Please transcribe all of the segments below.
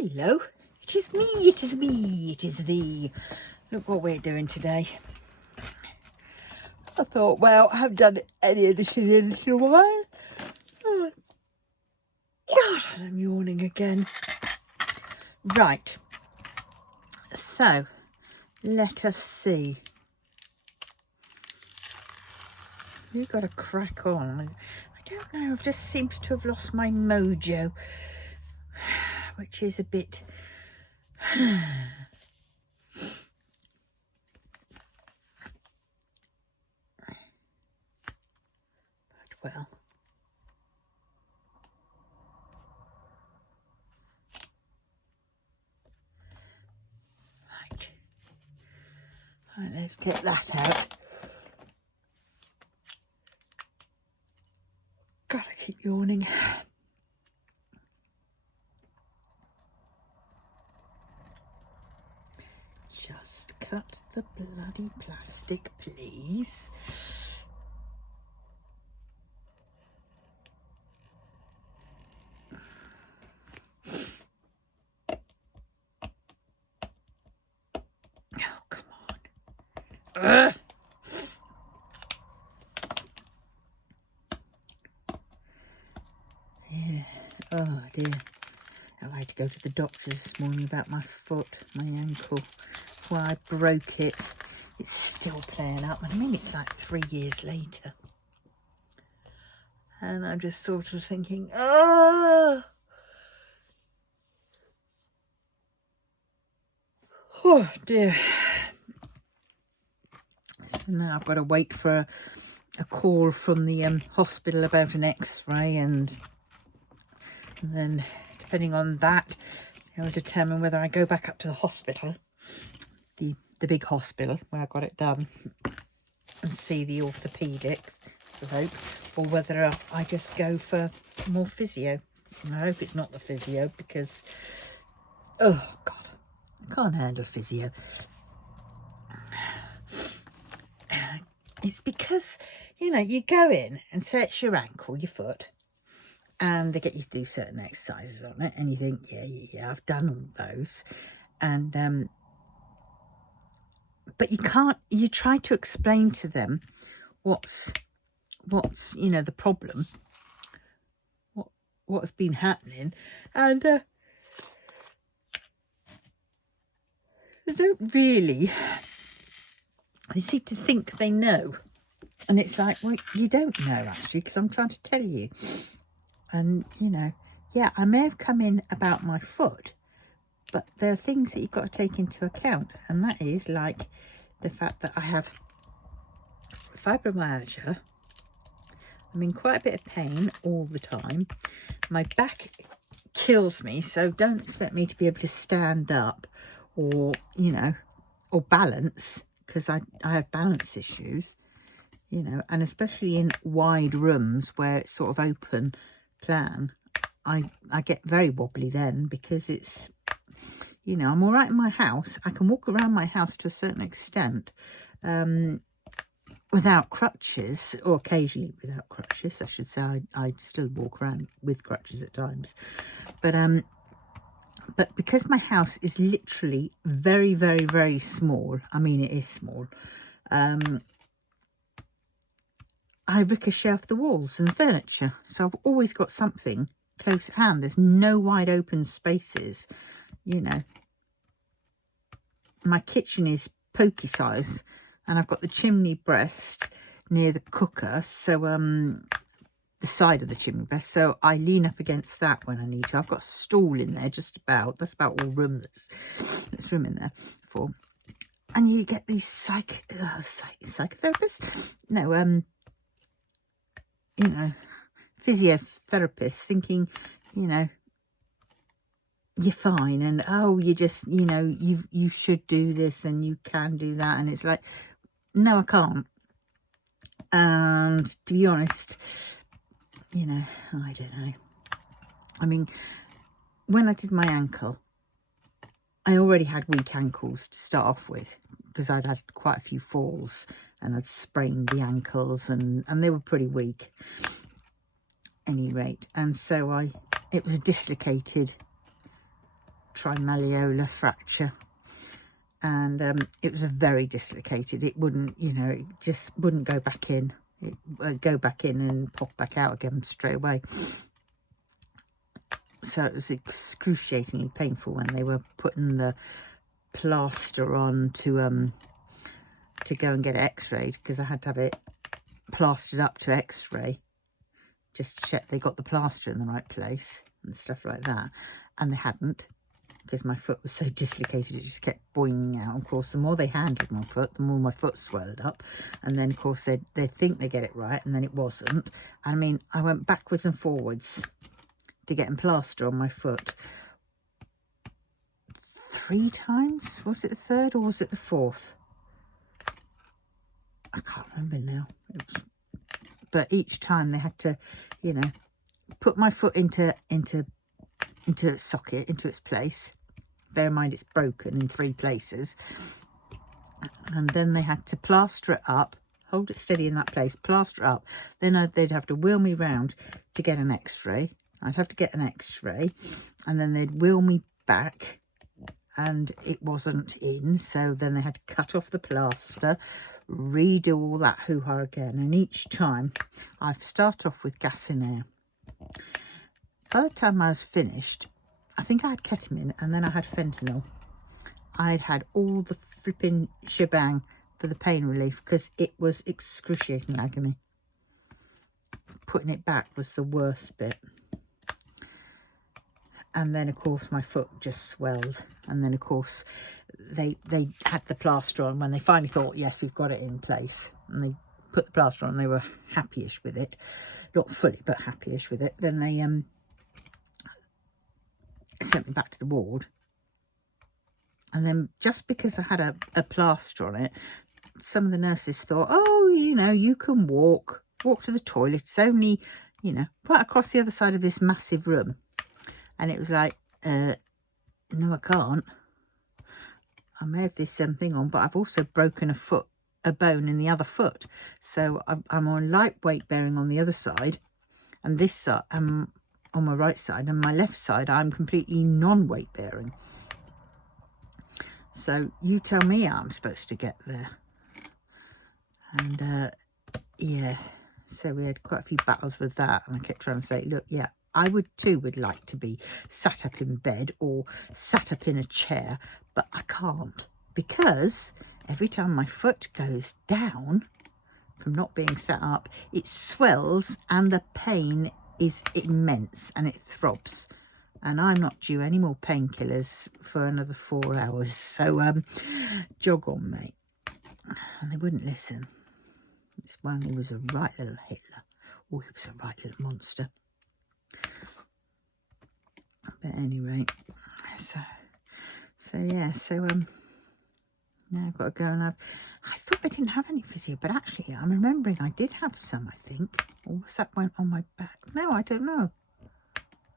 Hello, it is me, it is me, it is thee. Look what we're doing today. I thought, well, I haven't done any of this in a little while. Oh, God, I'm yawning again. Right, so let us see. We've got to crack on. I don't know, I've just seems to have lost my mojo, which is a bit... but well. Right. Right, let's take that out. God, I keep yawning. Just cut the bloody plastic, please. Oh, come on. Ugh. Yeah. Oh, dear. I had to go to the doctor this morning about my foot, my ankle. Well, I broke it. It's still playing up. I mean, it's like 3 years later. And I'm just sort of thinking, oh, oh dear. So now I've got to wait for a call from the hospital about an x-ray, and then depending on that, it will determine whether I go back up to the hospital, the big hospital where I got it done, and see the orthopaedics, I hope, or whether I just go for more physio. And I hope it's not the physio, because, oh God, I can't handle physio. It's because, you know, you go in and say it's your ankle, your foot, and they get you to do certain exercises on it, and you think, yeah, I've done all those, and but you can't. You try to explain to them what's you know, the problem, what's been happening, and they don't really. They seem to think they know, and it's like, well, you don't know actually, because I'm trying to tell you. And you know, yeah, I may have come in about my foot, but there are things that you've got to take into account, and that is like the fact that I have fibromyalgia. I'm in quite a bit of pain all the time. My back kills me, so don't expect me to be able to stand up or, you know, or balance, because I have balance issues, you know, and especially in wide rooms where it's sort of open plan, I get very wobbly then, because it's, you know, I'm all right in my house. I can walk around my house to a certain extent without crutches, or occasionally without crutches, I should say. I still walk around with crutches at times. But because my house is literally very, very, very small, I mean, it is small, I ricochet off the walls and the furniture. So I've always got something close at hand. There's no wide open spaces, you know. My kitchen is pokey size, and I've got the chimney breast near the cooker, so the side of the chimney breast, so I lean up against that when I need to. I've got a stool in there, just about. That's about all room that's room in there for. And you get these psychotherapists, no, you know, physiotherapists thinking, you know, you're fine, and oh, you just, you know, you should do this and you can do that, and it's like, no, I can't. And to be honest, you know, I don't know. I mean, when I did my ankle, I already had weak ankles to start off with, because I'd had quite a few falls and I'd sprained the ankles, and they were pretty weak at any rate. And so it was dislocated trimalleolar fracture, and it was a very dislocated. It wouldn't, you know, it just wouldn't go back in. It would go back in and pop back out again straight away. So it was excruciatingly painful when they were putting the plaster on to go and get it x-rayed, because I had to have it plastered up to x-ray just to check they got the plaster in the right place and stuff like that, and they hadn't, because my foot was so dislocated it just kept boinging out. Of course, the more they handled my foot, the more my foot swelled up, and then of course they think they get it right, and then it wasn't. I mean, I went backwards and forwards to getting plaster on my foot 3 times. Was it the 3rd or was it the 4th? I can't remember now. But each time they had to, you know, put my foot into its socket, into its place. Bear in mind it's broken in 3 places. And then they had to plaster it up, hold it steady in that place, plaster it up. Then they'd have to wheel me round to get an x-ray. I'd have to get an x-ray, and then they'd wheel me back, and it wasn't in. So then they had to cut off the plaster, redo all that hoo-ha again. And each time I'd start off with gas in air. By the time I was finished, I think I had ketamine, and then I had fentanyl. I'd had all the flipping shebang for the pain relief, because it was excruciating agony. Putting it back was the worst bit. And then of course my foot just swelled, and then of course they had the plaster on when they finally thought, yes, we've got it in place, and they put the plaster on. They were happyish with it, not fully but happyish with it. Then they sent me back to the ward, and then just because I had a plaster on it, some of the nurses thought, oh, you know, you can walk to the toilet, it's only, you know, right across the other side of this massive room. And it was like, no, I can't. I may have this thing on, but I've also broken a bone in the other foot. So I'm on light weight bearing on the other side, and this side, I'm on my right side, and my left side, I'm completely non-weight bearing. So you tell me how I'm supposed to get there. And yeah, so we had quite a few battles with that, and I kept trying to say, look, yeah, I would like to be sat up in bed or sat up in a chair, but I can't, because every time my foot goes down from not being sat up, it swells and the pain is immense and it throbs. And I'm not due any more painkillers for another 4 hours. So jog on, mate. And they wouldn't listen. This one, he was a right little Hitler. Oh, he was a right little monster. But anyway, so yeah, so now I've got to go and have, I thought I didn't have any physio, but actually I'm remembering I did have some, I think. Or was that one on my back? No, I don't know.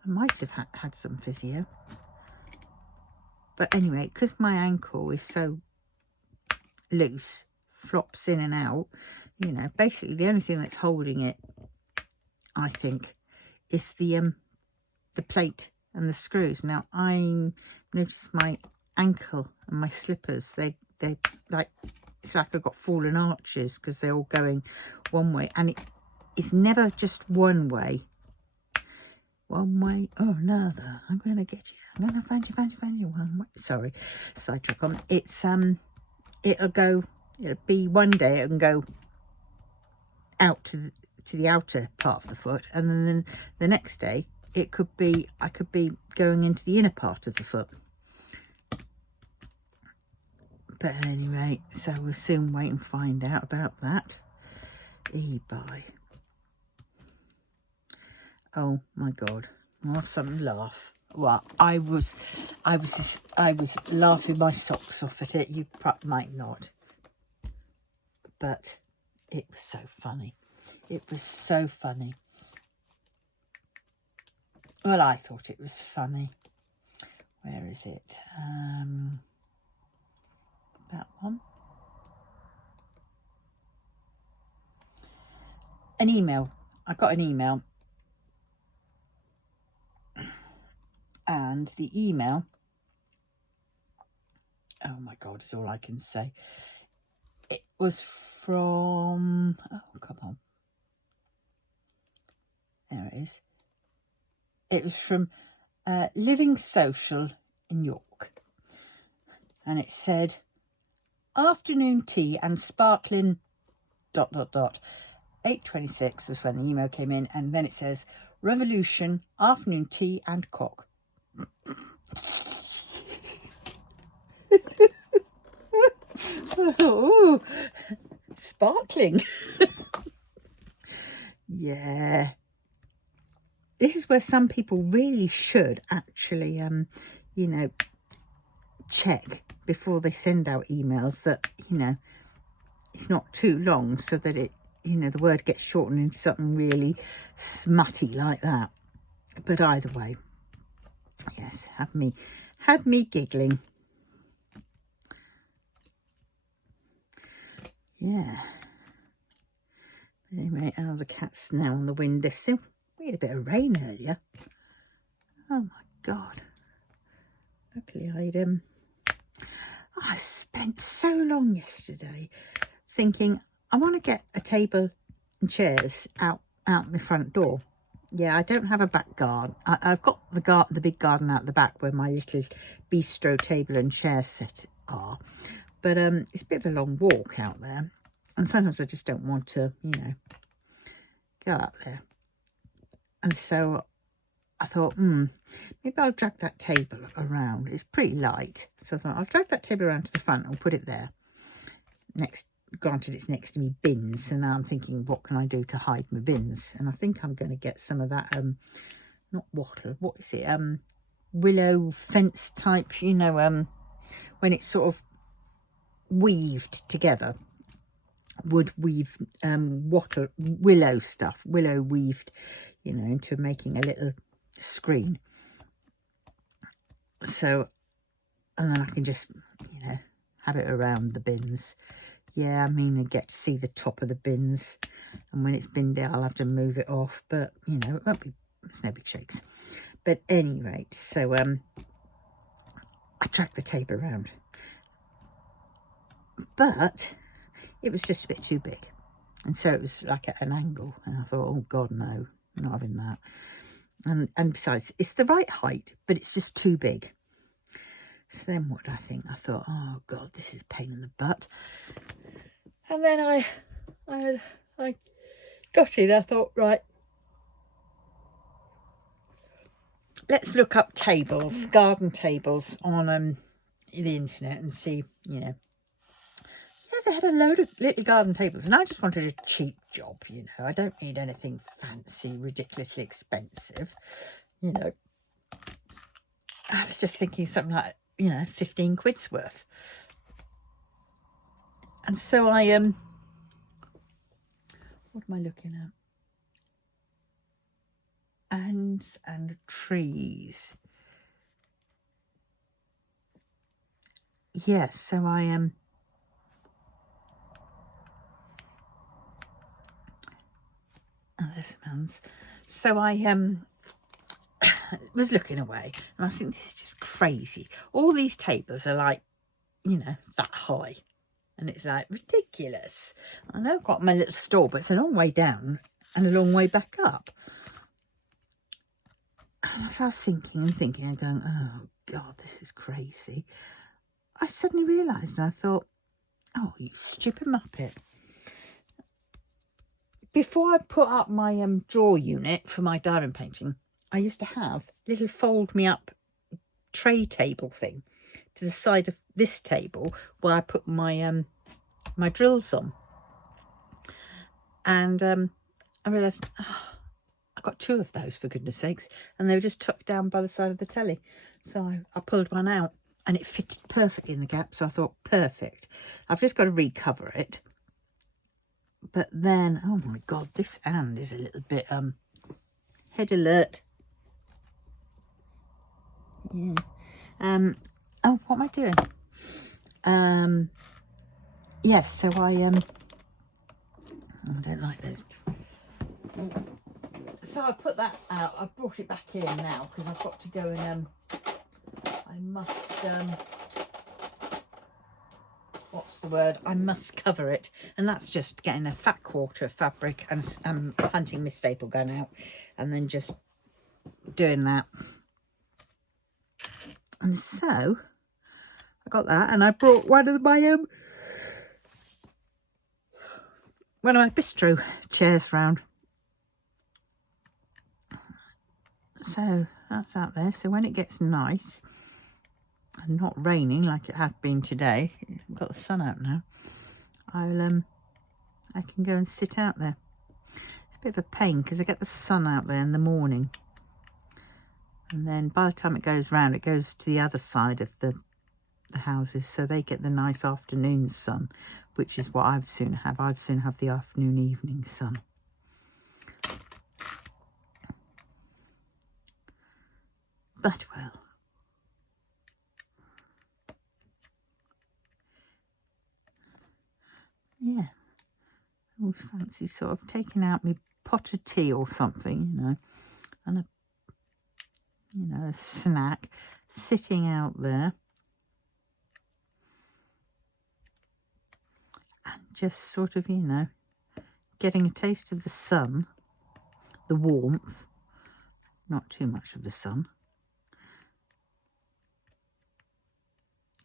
I might have had some physio. But anyway, because my ankle is so loose, flops in and out, you know, basically the only thing that's holding it, I think, is the plate and the screws. Now I noticed my ankle and my slippers, they like, it's like I've got fallen arches, because they're all going one way, and it's never just one way or another. I'm gonna get you, I'm gonna find you one way. Sorry, sidetrack on. It's it'll be one day it can go out to the outer part of the foot, and then the next day I could be going into the inner part of the foot. But at any rate, so we'll soon wait and find out about that. Bye. Oh my God, I'll have something to laugh. Well, I was laughing my socks off at it. You might not, but it was so funny. It was so funny. Well, I thought it was funny. Where is it? That one. An email. I got an email. And the email oh my God, is all I can say. It was from, oh, come on. There it is. It was from Living Social in York. And it said, afternoon tea and sparkling ... 8:26 was when the email came in. And then it says, revolution, afternoon tea and cock. Ooh, sparkling. Yeah. This is where some people really should actually, you know, check before they send out emails that, you know, it's not too long, so that it, you know, the word gets shortened into something really smutty like that. But either way, yes, had me giggling. Yeah. Anyway, oh, the cat's now on the windowsill. We had a bit of rain earlier. Oh my God. Luckily I spent so long yesterday thinking I want to get a table and chairs out the front door. Yeah, I don't have a back garden. I've got the big garden out the back where my little bistro table and chair set are. But it's a bit of a long walk out there. And sometimes I just don't want to, you know, go out there. And so I thought, maybe I'll drag that table around. It's pretty light. So I thought, I'll drag that table around to the front and put it there. Granted, it's next to me bins. So now I'm thinking, what can I do to hide my bins? And I think I'm going to get some of that, not wattle, what is it? Willow fence type, you know, when it's sort of weaved together. Wood weave, willow stuff, willow weaved, you know, into making a little screen. So, and then I can just, you know, have it around the bins. Yeah, I mean, I get to see the top of the bins, and when it's binned out, I'll have to move it off. But you know, it won't be. It's no big shakes. But at any rate, so I dragged the table around, but it was just a bit too big, and so it was like at an angle, and I thought, oh God, no, I'm not having that. And besides, it's the right height, but it's just too big. So then what did I think? I thought, oh God, this is a pain in the butt. And then I got it. I thought, right, let's look up tables, garden tables on the internet and see, you know. Yeah, they had a load of little garden tables, and I just wanted a cheap job, you know. I don't need anything fancy, ridiculously expensive, you know. I was just thinking something like, you know, 15 quid's worth. And so I what am I looking at? And trees. Yes, so I oh, there's hands. So I was looking away, and I was thinking, this is just crazy. All these tables are like, you know, that high. And it's like ridiculous. I know I've got my little store, but it's a long way down and a long way back up. And as I was thinking and going, oh God, this is crazy, I suddenly realised, and I thought, oh, you stupid muppet. Before I put up my drawer unit for my diamond painting, I used to have a little fold me up tray table thing to the side of this table where I put my my drills on. And I realised, I got two of those, for goodness sakes, and they were just tucked down by the side of the telly. So I pulled one out, and it fitted perfectly in the gap. So I thought, perfect. I've just got to recover it. But then, oh my God, this hand is a little bit head alert. Yeah. Oh, what am I doing? Yes, so I don't like those. So I put that out. I brought it back in now because I've got to go and I must what's the word, I must cover it, and that's just getting a fat quarter of fabric and hunting my staple gun out, and then just doing that. And so I got that, and I brought one of my bistro chairs round. So that's out there. So when it gets nice and not raining like it had been today, we've got the sun out now, I can go and sit out there. It's a bit of a pain because I get the sun out there in the morning, and then by the time it goes round, it goes to the other side of the houses, so they get the nice afternoon sun, which is what I'd sooner have. I'd sooner have the afternoon evening sun. But well, yeah, I always fancy sort of taking out my pot of tea or something, you know, and a snack, sitting out there and just sort of, you know, getting a taste of the sun, the warmth, not too much of the sun,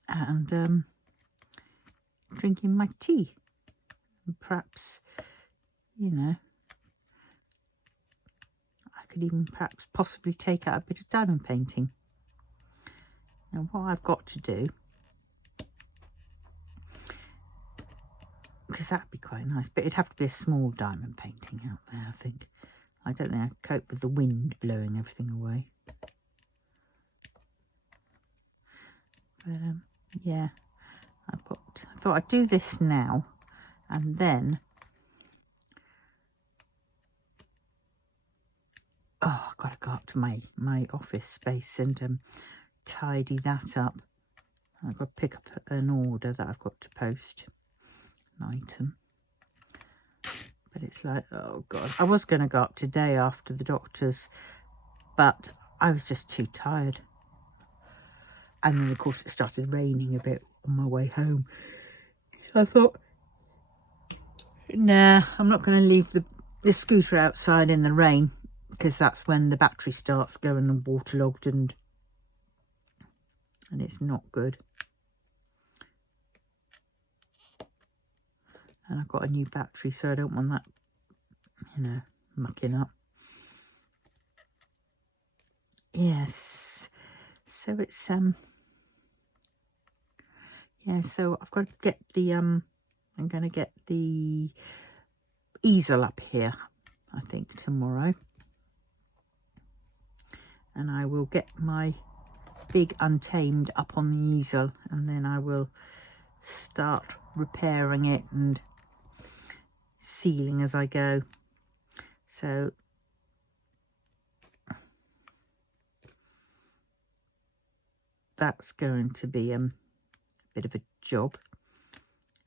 and drinking my tea. And perhaps, you know, I could even perhaps possibly take out a bit of diamond painting. Now what I've got to do, because that'd be quite nice, but it'd have to be a small diamond painting out there, I think. I don't think I'd cope with the wind blowing everything away. But yeah, I thought I'd do this now, and then I've got to go up to my office space and tidy that up. I've got to pick up an order that I've got to post, an item. But it's like, oh God, I was going to go up today after the doctor's, but I was just too tired. And then, of course, it started raining a bit on my way home. So I thought, nah, I'm not going to leave the scooter outside in the rain, because that's when the battery starts going and waterlogged, and it's not good. And I've got a new battery, so I don't want that, you know, mucking up. Yes, so it's yeah, so I've got to get the I'm going to get the easel up here, I think, tomorrow, and I will get my big Untamed up on the easel, and then I will start repairing it and sealing as I go. So that's going to be a bit of a job.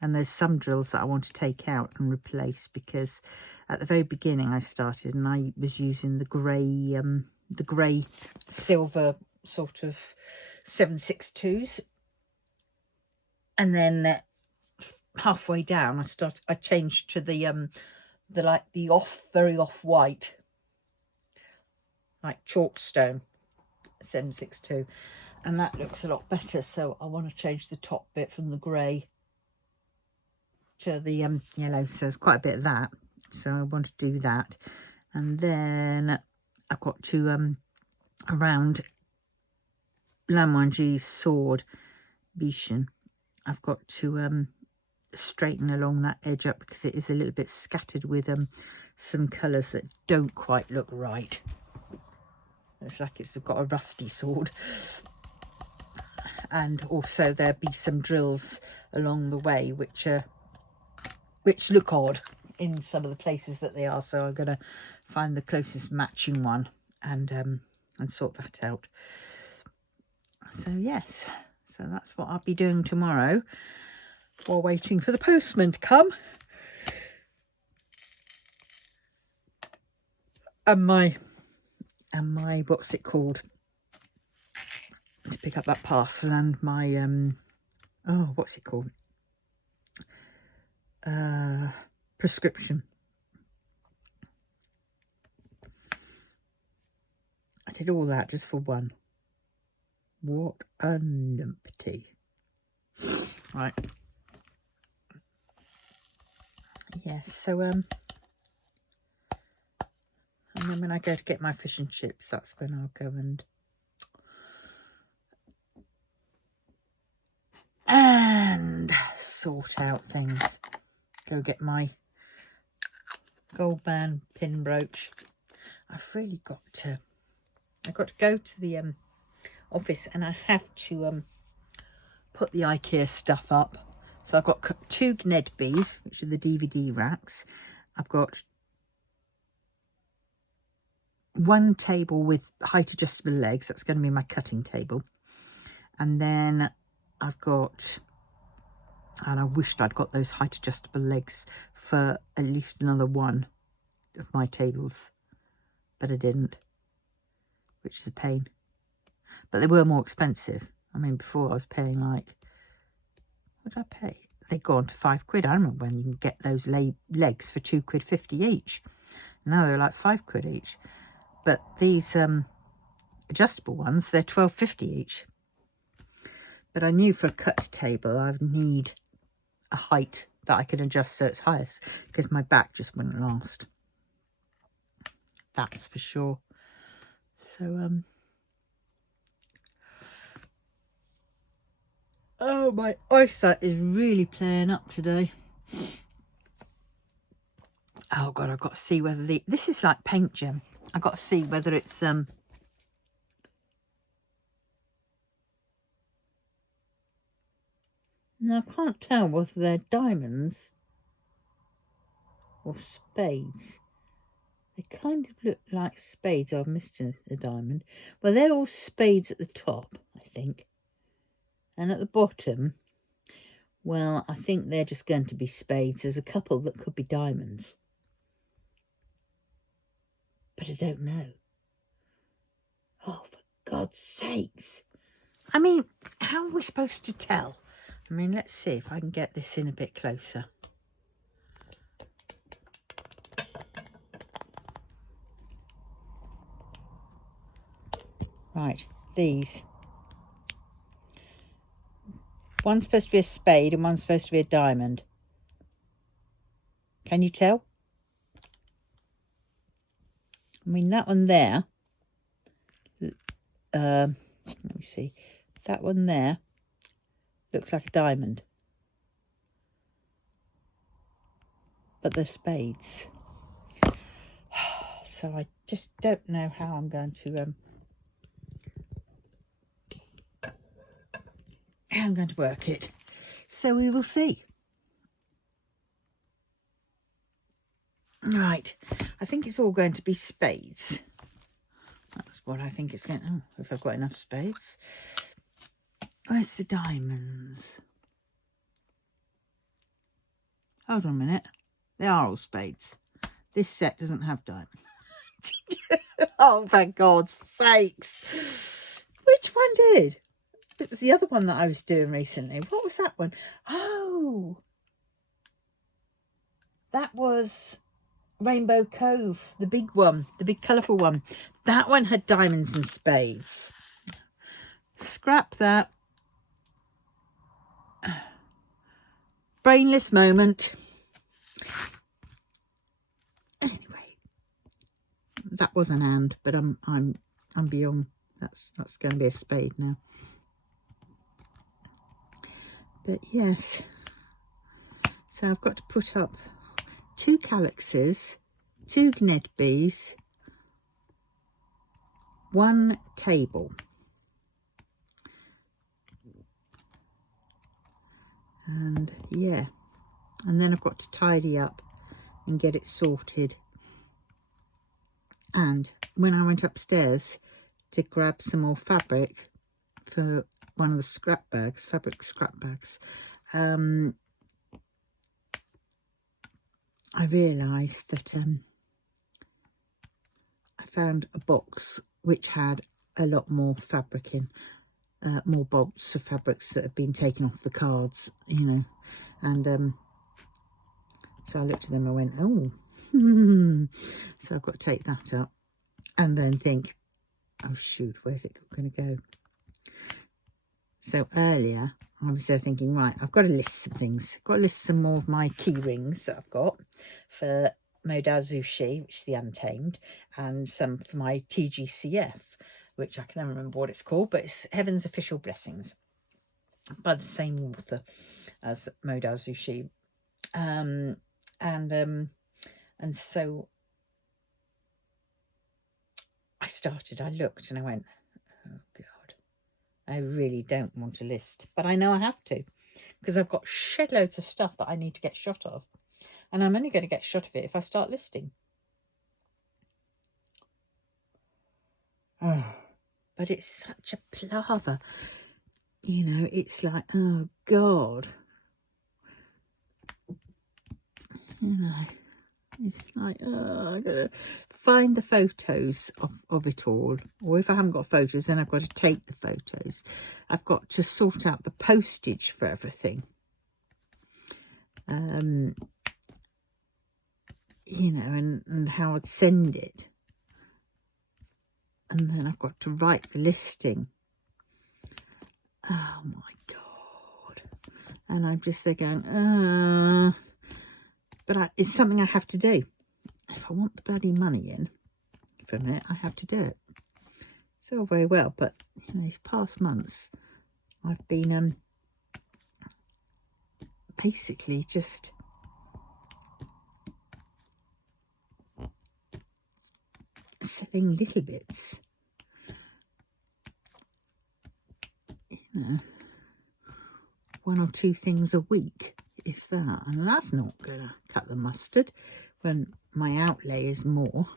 And there's some drills that I want to take out and replace, because at the very beginning I started and I was using the grey silver sort of 762s, and then halfway down I changed to the very off white, like chalkstone 762, and that looks a lot better. So I want to change the top bit from the grey to the yellow, so there's quite a bit of that, so I want to do that. And then I've got to around Lamonji's sword Bishan, I've got to straighten along that edge up, because it is a little bit scattered with some colours that don't quite look right. It's like it's got a rusty sword. And also there'll be some drills along the way which look odd in some of the places that they are, so I'm going to find the closest matching one and sort that out. So yes, so that's what I'll be doing tomorrow while waiting for the postman to come. And my what's it called, to pick up that parcel, and my oh, what's it called, prescription. I did all that just for one. What a numpty. Right. Yes, so and then when I go to get my fish and chips, that's when I'll go and sort out things. Go get my gold band pin brooch. I've really got to go to the office, and I have to put the IKEA stuff up. So I've got 2 Gnedbys, which are the DVD racks. I've got 1 table with height adjustable legs. That's going to be my cutting table. And then I've got, and I wished I'd got those height adjustable legs for at least another one of my tables, but I didn't, which is a pain. But they were more expensive. I mean, before I was paying like, what did I pay? They'd gone to £5. I remember when you can get those legs for £2.50 each. Now they're like £5 each. But these adjustable ones, they're £12.50 each. But I knew for a cut table, I would need a height that I can adjust so it's highest, because my back just wouldn't last. That's for sure. So, oh, my eyesight is really playing up today. Oh God, I've got to see whether this is like paint gem. I've got to see whether it's now I can't tell whether they're diamonds or spades. They kind of look like spades. I've missed a diamond. Well, they're all spades at the top, I think. And at the bottom, well, I think they're just going to be spades. There's a couple that could be diamonds. But I don't know. Oh, for God's sakes. I mean, how are we supposed to tell? I mean, let's see if I can get this in a bit closer. Right, these. One's supposed to be a spade and one's supposed to be a diamond. Can you tell? I mean, that one there, let me see. That one there looks like a diamond. But they're spades. So I just don't know how I'm going to work it. So we will see. Right, I think it's all going to be spades. That's what I think it's going to... Oh, if I've got enough spades. Where's the diamonds? Hold on a minute. They are all spades. This set doesn't have diamonds. Oh, for God's sakes. Which one did? It was the other one that I was doing recently. What was that one? Oh, that was Rainbow Cove, the big one, the big colourful one. That one had diamonds and spades. Scrap that. Brainless moment. Anyway, that was an and, but I'm beyond. That's going to be a spade now. But yes, so I've got to put up 2 calyxes, 2 Gnedbys, 1 table. And yeah, and then I've got to tidy up and get it sorted. And when I went upstairs to grab some more fabric for one of the scrap bags, fabric scrap bags, I realised that I found a box which had a lot more fabric in, more bolts of fabrics that had been taken off the cards, you know, and So I looked at them and I went, oh, so I've got to take that up and then think, oh shoot, where's it going to go? So earlier I was there thinking, right, I've got to list some things. I've got to list some more of my key rings that I've got for Modal Zushi, which is the Untamed, and some for my TGCF, which I can never remember what it's called, but it's Heaven's Official Blessings by the same author as Modal Zushi. And so I looked and I went, oh God, I really don't want to list, but I know I have to, because I've got shed loads of stuff that I need to get shot of, and I'm only going to get shot of it if I start listing. Oh, but it's such a palaver, you know, it's like, oh God, you know, it's like, oh, I've got to find the photos of it all, or if I haven't got photos, then I've got to take the photos. I've got to sort out the postage for everything, you know, and how I'd send it, and then I've got to write the listing. Oh my God, and I'm just there going, but it's something I have to do. If I want the bloody money in from it, I have to do it. It's all very well, but you know, these past months I've been basically just selling little bits, you know, 1 or 2 things a week, if that, and that's not gonna cut the mustard when my outlay is more.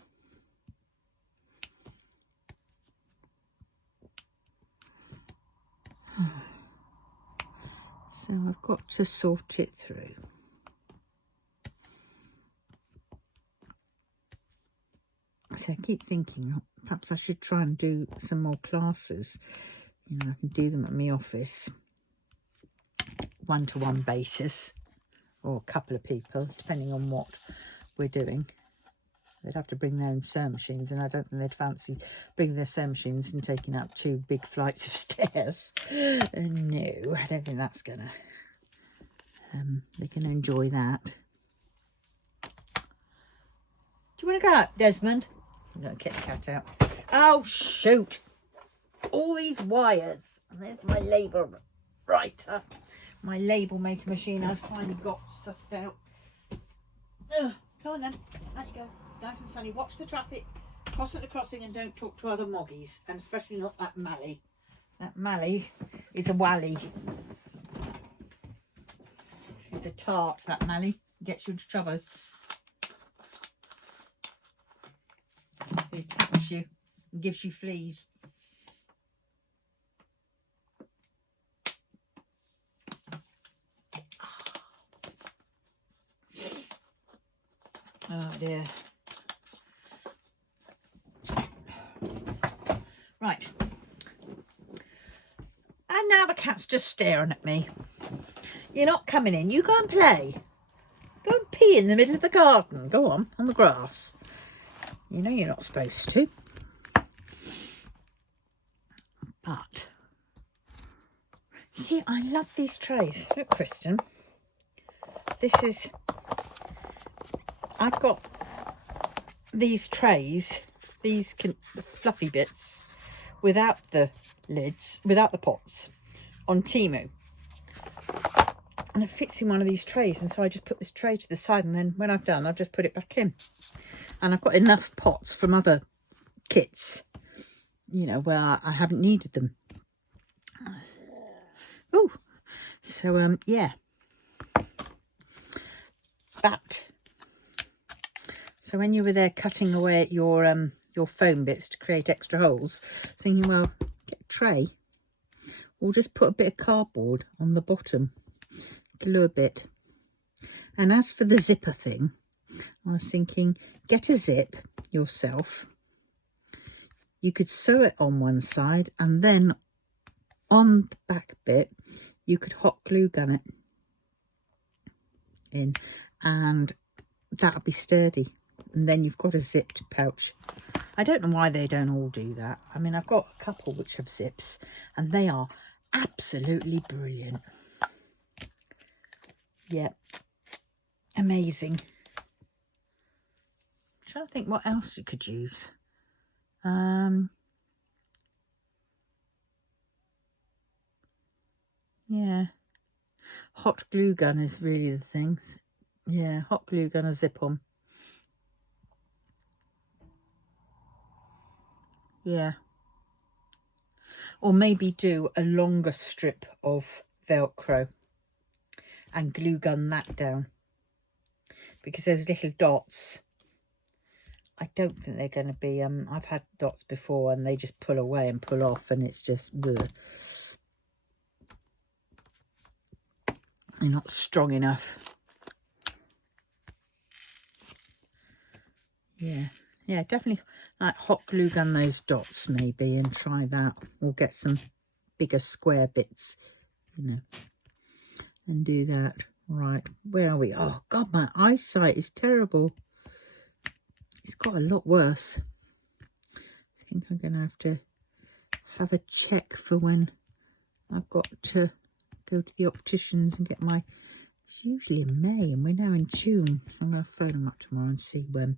So I've got to sort it through. So I keep thinking, perhaps I should try and do some more classes. You know, I can do them at my office, one-to-one basis, or a couple of people, depending on what we're doing. They'd have to bring their own sewing machines, and I don't think they'd fancy bringing their sewing machines and taking up 2 big flights of stairs. No, I don't think that's gonna. They can enjoy that. Do you want to go up, Desmond? I'm going to get the cat out. Oh, shoot. All these wires. And there's my label writer. My label maker machine I've finally got sussed out. Come on then. Out you go. It's nice and sunny. Watch the traffic. Cross at the crossing and don't talk to other moggies. And especially not that Mally. That Mally is a wally. She's a tart, that Mally. Gets you into trouble. It attacks you and gives you fleas. Oh dear. Right. And now the cat's just staring at me. You're not coming in. You go and play. Go and pee in the middle of the garden. Go on the grass. You know you're not supposed to. But, see, I love these trays. Look, Kristen. I've got these trays, these fluffy bits, without the lids, without the pots, on Temu. And it fits in one of these trays, and so I just put this tray to the side, and then when I've done, I'll just put it back in. And I've got enough pots from other kits, you know, where I haven't needed them. Oh, so yeah. But so when you were there cutting away at your foam bits to create extra holes, thinking, well, get a tray, or just put a bit of cardboard on the bottom, glue a bit. And as for the zipper thing, I was thinking, get a zip yourself. You could sew it on one side, and then on the back bit, you could hot glue gun it in, and that'll be sturdy. And then you've got a zipped pouch. I don't know why they don't all do that. I mean, I've got a couple which have zips and they are absolutely brilliant. Yeah, amazing. I'm trying to think what else you could use. Yeah, hot glue gun is really the things. Yeah, hot glue gun, a zip on. Yeah. Or maybe do a longer strip of Velcro and glue gun that down. Because those little dots, I don't think they're going to be, I've had dots before and they just pull away and pull off and it's just, bleh. They're not strong enough. Yeah, definitely like hot glue gun those dots maybe and try that. Or get some bigger square bits, you know, and do that. Right, where are we? Oh God, my eyesight is terrible. It's got a lot worse. I think I'm going to have a check for when I've got to go to the opticians and get my... It's usually in May and we're now in June. So I'm going to phone them up tomorrow and see when.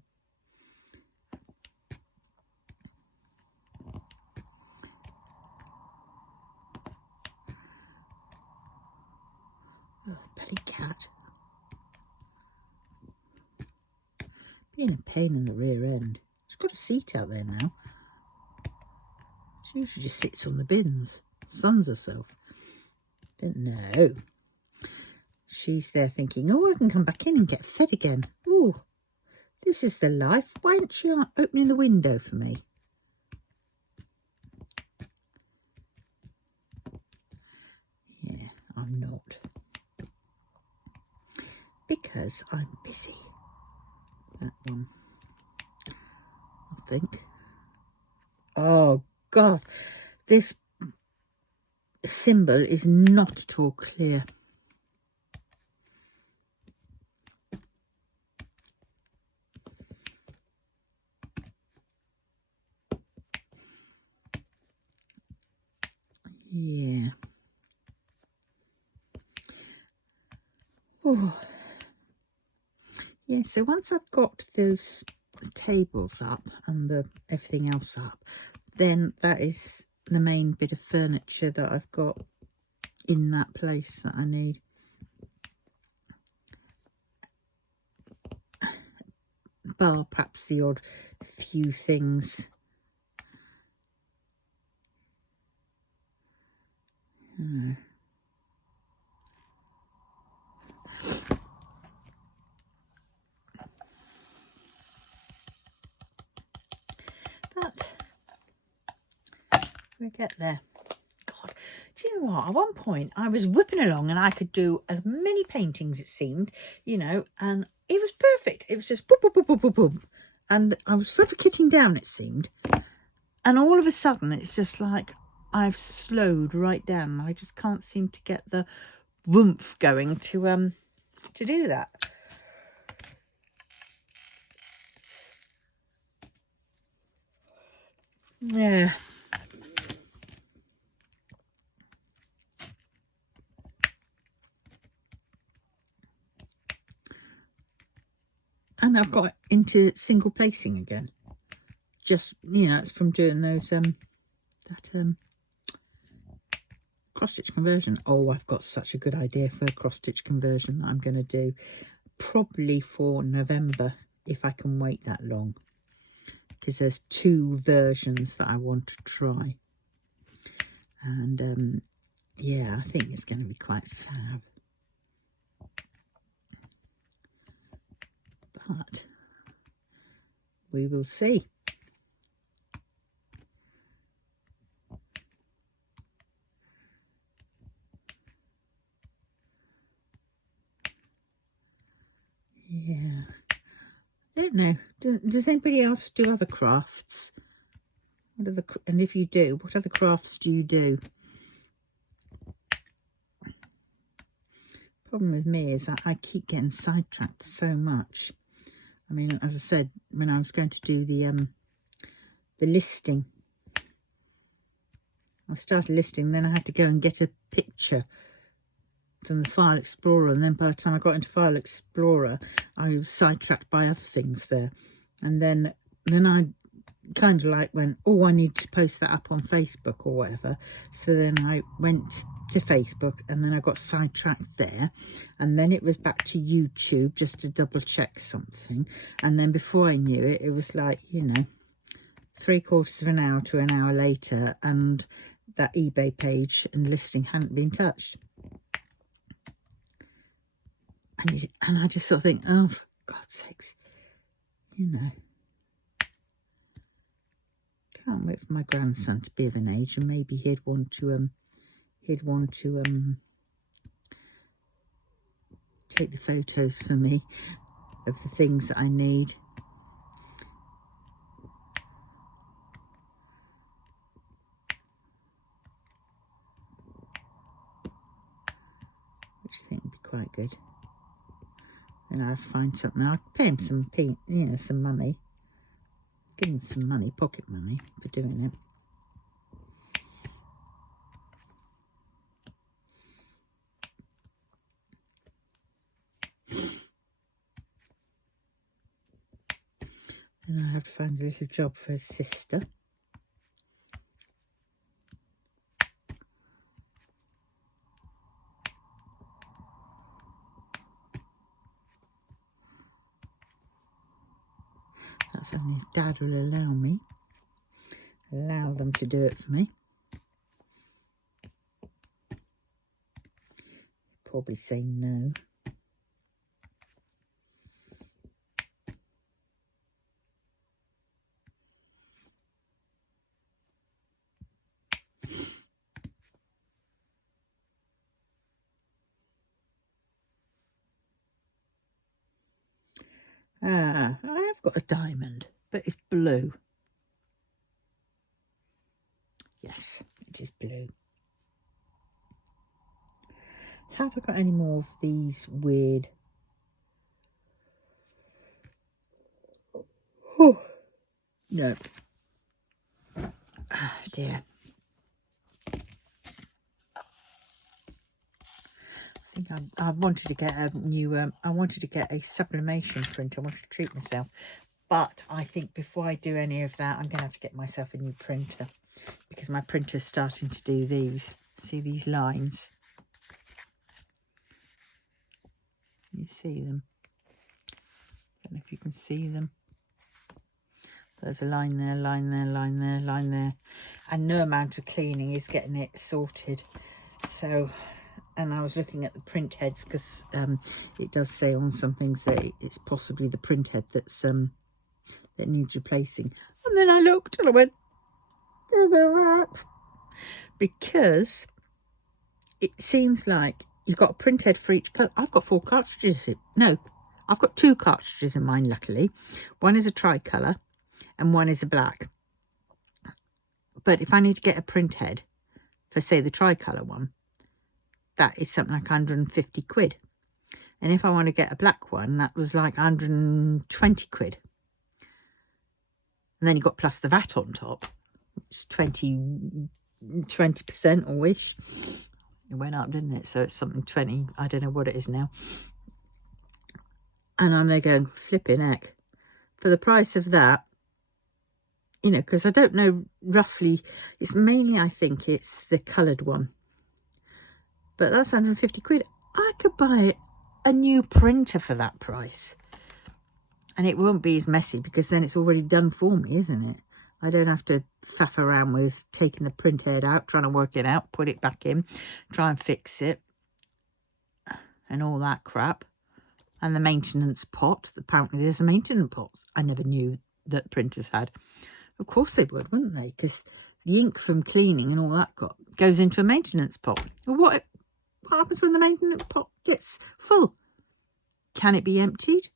Oh, bloody cat. Being a pain in the rear end. She's got a seat out there now. She usually just sits on the bins, suns herself. But no. She's there thinking, oh, I can come back in and get fed again. Oh, this is the life. Why aren't you opening the window for me? Yeah, I'm not. Because I'm busy. That one, I think. Oh, God. This symbol is not at all clear. Yeah. Oh. Yeah, so once I've got those tables up and everything else up, then that is the main bit of furniture that I've got in that place that I need. Bar perhaps the odd few things. But we get there. God, do you know what? At one point I was whipping along and I could do as many paintings, it seemed, you know, and it was perfect. It was just boop, boop, boop, boop, boop, boop. And I was forever kitting down, it seemed. And all of a sudden it's just like I've slowed right down. I just can't seem to get the oomph going to do that. Yeah. And I've got into single placing again. Just, you know, it's from doing those cross-stitch conversion. Oh, I've got such a good idea for a cross-stitch conversion that I'm going to do. Probably for November, if I can wait that long. Because there's 2 versions that I want to try. And, yeah, I think it's going to be quite fab. But we will see. Yeah, I don't know. Does anybody else do other crafts? And if you do, what other crafts do you do? Problem with me is that I keep getting sidetracked so much. I mean, as I said, when I was going to do the listing, I started listing, then I had to go and get a picture from the File Explorer, and then by the time I got into File Explorer, I was sidetracked by other things there. And then I kind of like went, oh, I need to post that up on Facebook or whatever. So then I went to Facebook, and then I got sidetracked there, and then it was back to YouTube just to double check something. And then before I knew it, it was like, you know, 3/4 of an hour to an hour later, and that eBay page and listing hadn't been touched. And I just sort of think, oh, for God's sakes, you know. Can't wait for my grandson to be of an age, and maybe he'd want to take the photos for me of the things that I need. Which I think would be quite good. Then I'd find something. I'd pay him some money. Give him some money, pocket money, for doing it. Then I have to find a little job for his sister. That's only if Dad will allow them to do it for me. Probably say no. I have got a diamond, but it's blue. Yes, it is blue. Have I got any more of these weird... Oh, no. Oh, dear. I think I wanted to get a new... I wanted to get a sublimation printer. I wanted to treat myself. But I think before I do any of that, I'm going to have to get myself a new printer, because my printer's starting to do these. See these lines? You see them? I don't know if you can see them. There's a line there, line there, line there, line there. And no amount of cleaning is getting it sorted. So, and I was looking at the print heads, because it does say on some things that it's possibly the print head that's that needs replacing. And then I looked and I went, because it seems like you've got a print head for each colour. I've got 4 cartridges. No, I've got 2 cartridges in mine, luckily. One is a tricolour and one is a black. But if I need to get a print head for, say, the tricolour one, that is something like 150 quid. And if I want to get a black one, that was like 120 quid. And then you've got plus the VAT on top, which is 20% or ish. It went up, didn't it? So it's something 20. I don't know what it is now. And I'm there going, flipping heck. For the price of that, you know, because I don't know roughly. It's mainly, I think, it's the coloured one. But that's 150 quid. I could buy a new printer for that price. And it won't be as messy, because then it's already done for me, isn't it? I don't have to faff around with taking the print head out, trying to work it out, put it back in, try and fix it, and all that crap. And the maintenance pot. Apparently there's a maintenance pot. I never knew that printers had. Of course they would, wouldn't they? Because the ink from cleaning and all that goes into a maintenance pot. Well, what happens when the maintenance pot gets full? Can it be emptied?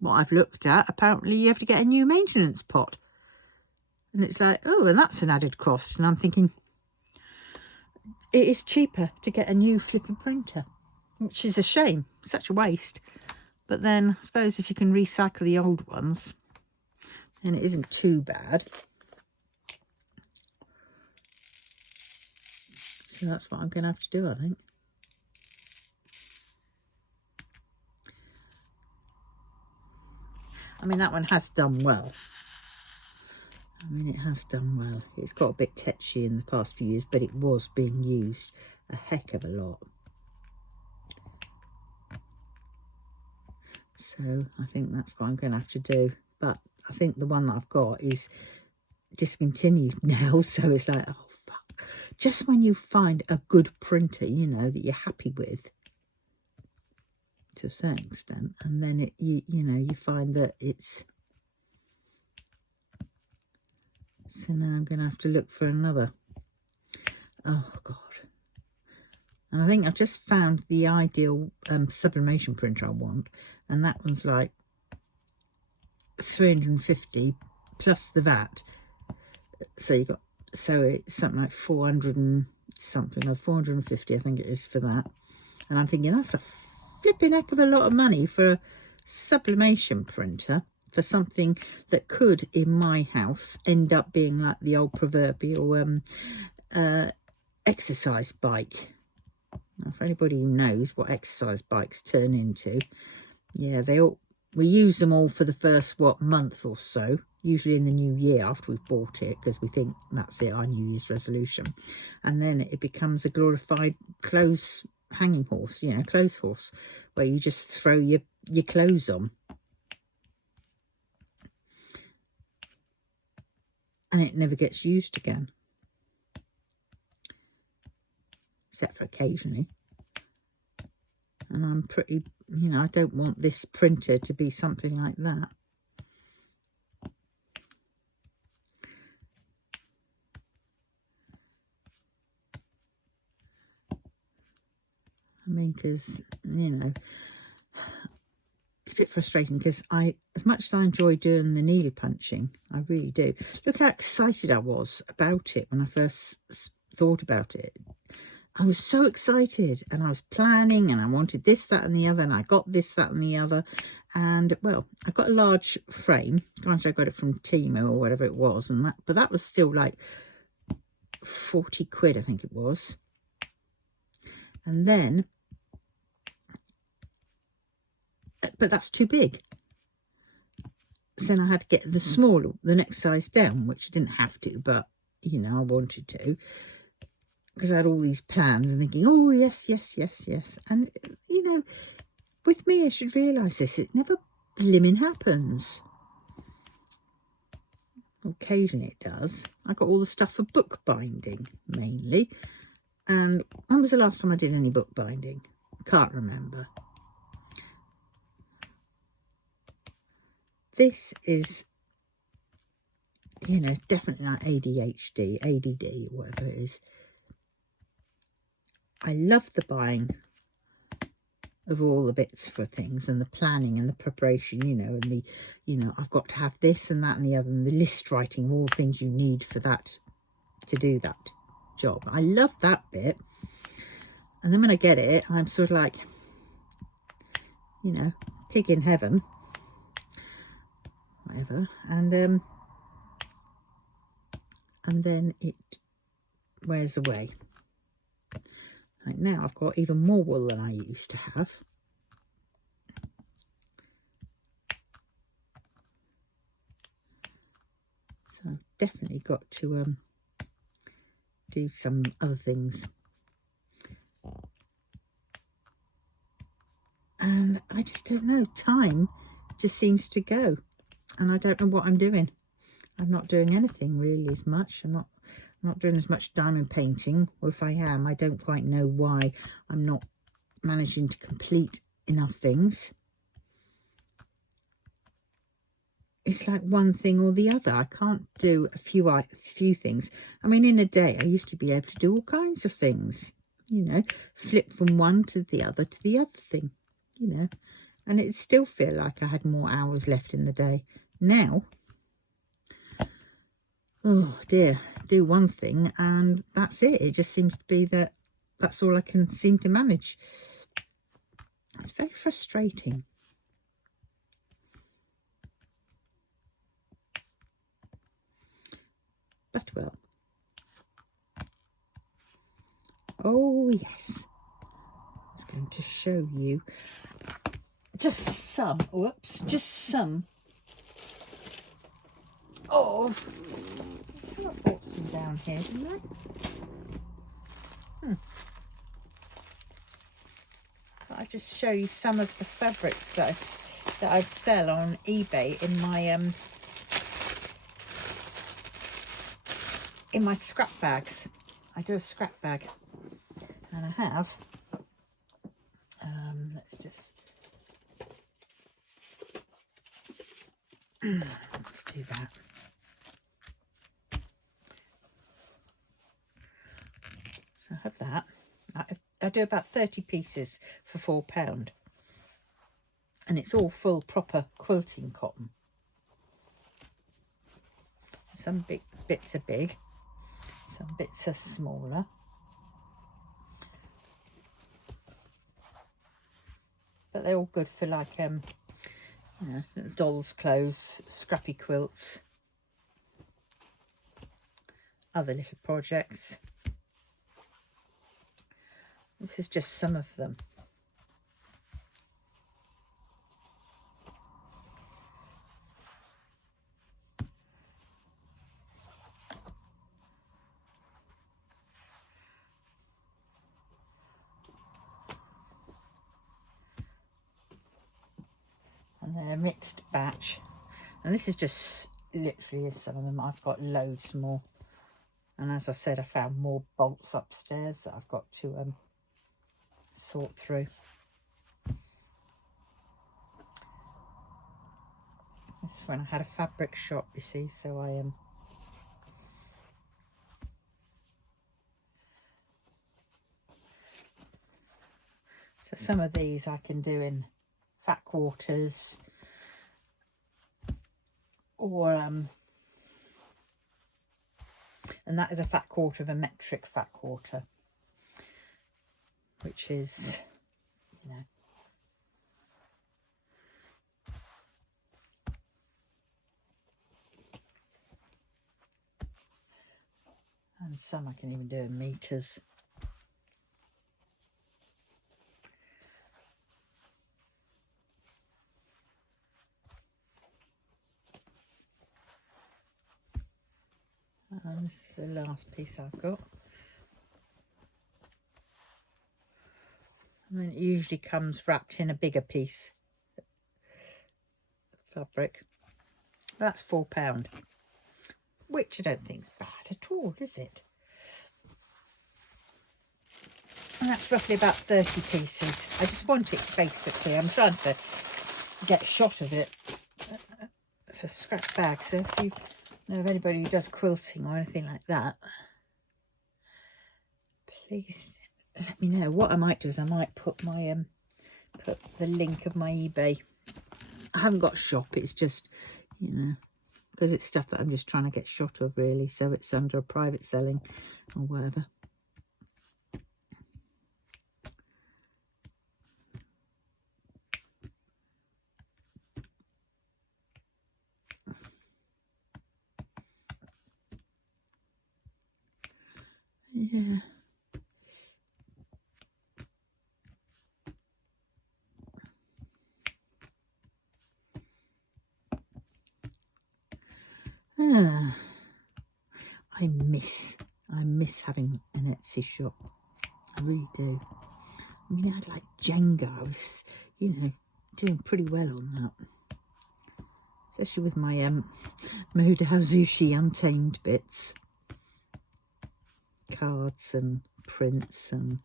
What I've looked at, apparently you have to get a new maintenance pot. And it's like, oh, and that's an added cost. And I'm thinking, it is cheaper to get a new flipping printer, which is a shame, such a waste. But then I suppose if you can recycle the old ones, then it isn't too bad. So that's what I'm going to have to do, I think. I mean, that one has done well. I mean, it has done well. It's got a bit tetchy in the past few years, but it was being used a heck of a lot. So I think that's what I'm going to have to do. But I think the one that I've got is discontinued now. So it's like, oh, fuck. Just when you find a good printer, you know, that you're happy with, to a certain extent, and then you know, you find that it's... So now I'm going to have to look for another. Oh, God. And I think I've just found the ideal sublimation printer I want. And that one's like 350 plus the VAT. So you got, so it's something like 400 and something, or 450 I think it is for that. And I'm thinking that's a flipping heck of a lot of money for a sublimation printer, for something that could, in my house, end up being like the old proverbial exercise bike. Now, for anybody who knows what exercise bikes turn into, yeah, we use them all for the first, month or so, usually in the new year after we've bought it, because we think that's it, our New Year's resolution. And then it becomes a glorified clothes hanging horse, you know, clothes horse, where you just throw your clothes on. And it never gets used again. Except for occasionally. And I'm pretty, you know, I don't want this printer to be something like that. I mean, because, you know, it's a bit frustrating because as much as I enjoy doing the needle punching, I really do. Look how excited I was about it when I first thought about it. I was so excited, and I was planning, and I wanted this, that and the other, and I got this, that and the other. And well, I got a large frame. Granted, I got it from Temu or whatever it was, and that, but that was still like 40 quid, I think it was. And then, but that's too big. So then I had to get the smaller, the next size down, which I didn't have to, but you know, I wanted to, because I had all these plans and thinking, oh yes, yes, yes, yes. And you know, with me, I should realise this, it never blimmin' happens. Occasionally it does. I got all the stuff for book binding mainly. And when was the last time I did any book binding? Can't remember. This is, you know, definitely like ADHD, ADD, whatever it is. I love the buying of all the bits for things, and the planning and the preparation, you know, and the, you know, I've got to have this and that and the other, and the list writing of all the things you need for that, to do that job. I love that bit. And then when I get it, I'm sort of like, you know, pig in heaven, whatever. And then it wears away. Like now I've got even more wool than I used to have. So I've definitely got to do some other things. And I just don't know, time just seems to go, and I don't know what I'm doing. I'm not doing anything really as much. I'm not doing as much diamond painting, or if I am, I don't quite know why I'm not managing to complete enough things. It's like one thing or the other. I can't do a few things. I mean, in a day, I used to be able to do all kinds of things, you know, flip from one to the other thing, you know, and it still feel like I had more hours left in the day. Now, oh dear, do one thing and that's it. It just seems to be that that's all I can seem to manage. It's very frustrating. but well. Oh yes, I was going to show you just some, whoops, just some. Oh, I'm sure I bought some down here, didn't I? I'll just show you some of the fabrics that I sell on eBay in my scrap bags. I do a scrap bag, and I have. Let's just let's do that. So I have that. I do about 30 pieces for £4, and it's all full proper quilting cotton. Some big bits are big, some bits are smaller. But they're all good for, like, you know, dolls' clothes, scrappy quilts, other little projects. This is just some of them. And they're a mixed batch. And this is just literally is some of them. I've got loads more. And as I said, I found more bolts upstairs that I've got to sort through. This is when I had a fabric shop, you see, so I so some of these I can do in fat quarters, or and that is a fat quarter of a metric fat quarter, which is, you know, and some I can even do in meters. And this is the last piece I've got. And then it usually comes wrapped in a bigger piece of fabric. That's £4, which I don't think is bad at all, is it? And that's roughly about 30 pieces. I just want it, basically. I'm trying to get a shot of it. It's a scrap bag, so if you know of anybody who does quilting or anything like that, please let me know. What I might do is I might put my put the link of my eBay. I haven't got a shop, it's just, you know, because it's stuff that I'm just trying to get shot of, really, so it's under a private selling or whatever. Yeah. I miss having an Etsy shop. I really do. I mean, I had like Jenga. I was, you know, doing pretty well on that. Especially with my Moda Hazushi Untamed bits. Cards and prints and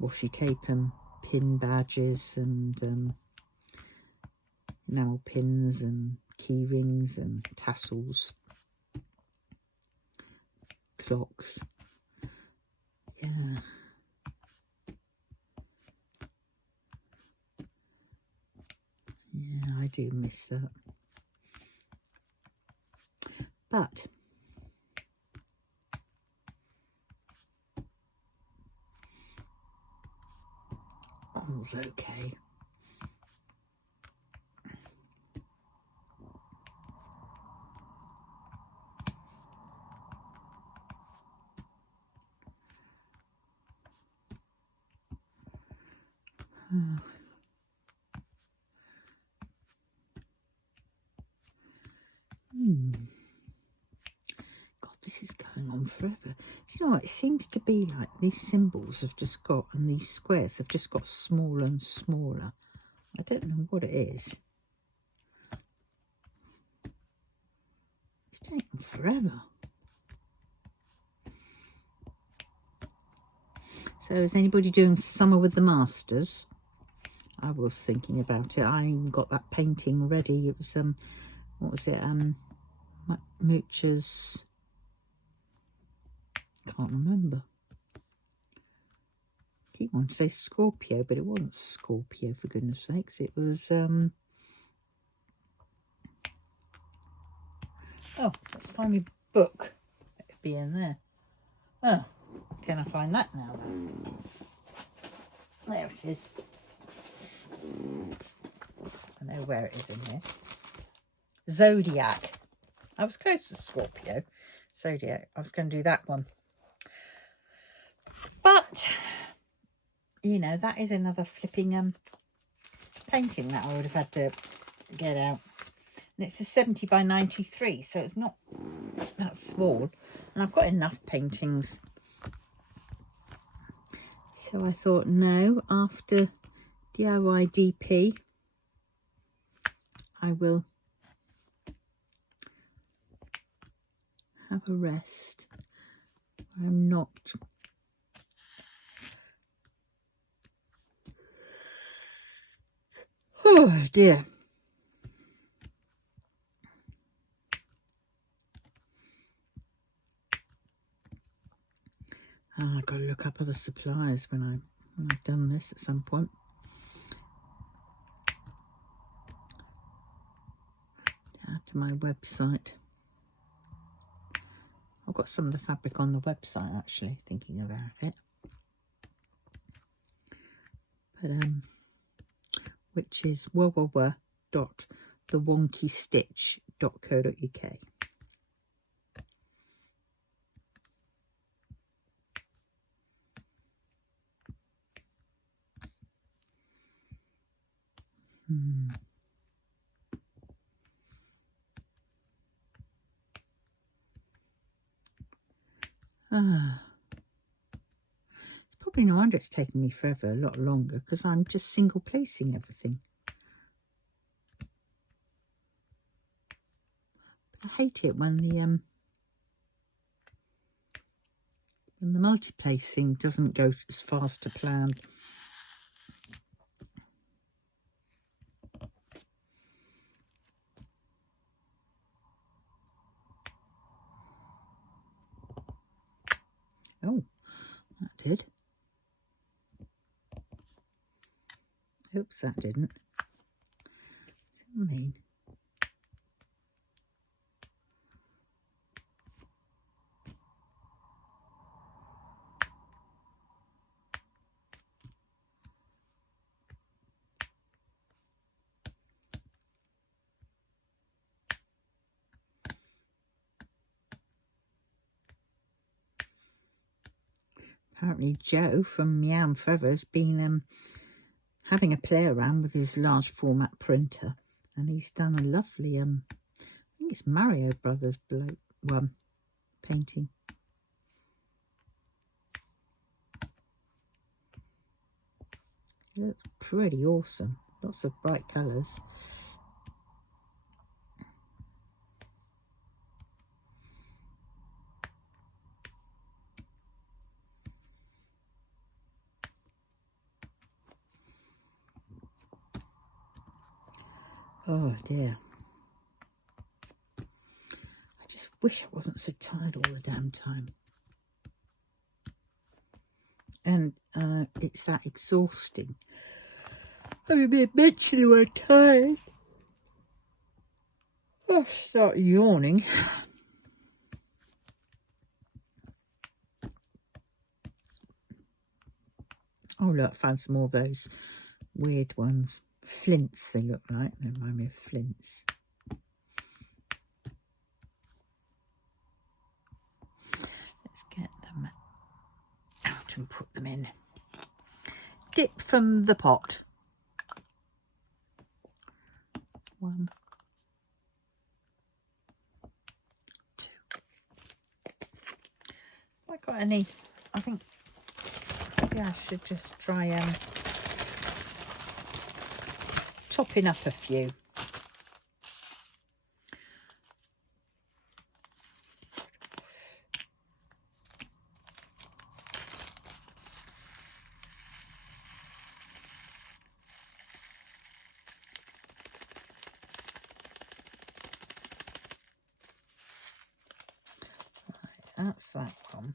washi tape and pin badges and enamel pins and key rings and tassels. Clocks. Yeah. Yeah, I do miss that. But all's okay. Oh. God, this is going on forever. Do you know what? It seems to be like these symbols have just got, and these squares have just got smaller and smaller. I don't know what it is. It's taking forever. So is anybody doing Summer with the Masters? I was thinking about it. I even got that painting ready. It was what was it? Moocher's, can't remember. Keep on to say Scorpio, but it wasn't Scorpio, for goodness sakes. It was oh, let's find my book. It'd be in there. Oh, can I find that now then? There it is. I know where it is in here. Zodiac. I was close to Scorpio. Zodiac. I was going to do that one. But, you know, that is another flipping painting that I would have had to get out. And it's a 70 by 93, so it's not that small. And I've got enough paintings. So I thought, no, after DIY DP, I will have a rest. I'm not. Oh dear. Oh, I've got to look up other suppliers when I've done this at some point. Add to my website. I've got some of the fabric on the website actually, thinking about it. But which is www.thewonkystitch.co.uk. It's probably no wonder it's taken me forever, a lot longer, because I'm just single placing everything. I hate it when the multi-placing doesn't go as fast as planned. Oh, that did. Oops, that didn't. I mean, apparently Joe from Meow Feather's been having a play around with his large format printer, and he's done a lovely I think it's Mario Brothers painting. It looks pretty awesome. Lots of bright colours. Oh dear. I just wish I wasn't so tired all the damn time. And it's that exhausting. I've been mentioning I'm tired. I'll start yawning. Oh look, I found some more of those weird ones. Flints they look like. They remind me of flints. Let's get them out and put them in. dip from the pot. 1, 2. Have I got any? I think maybe I should just try topping up a few. That's that one.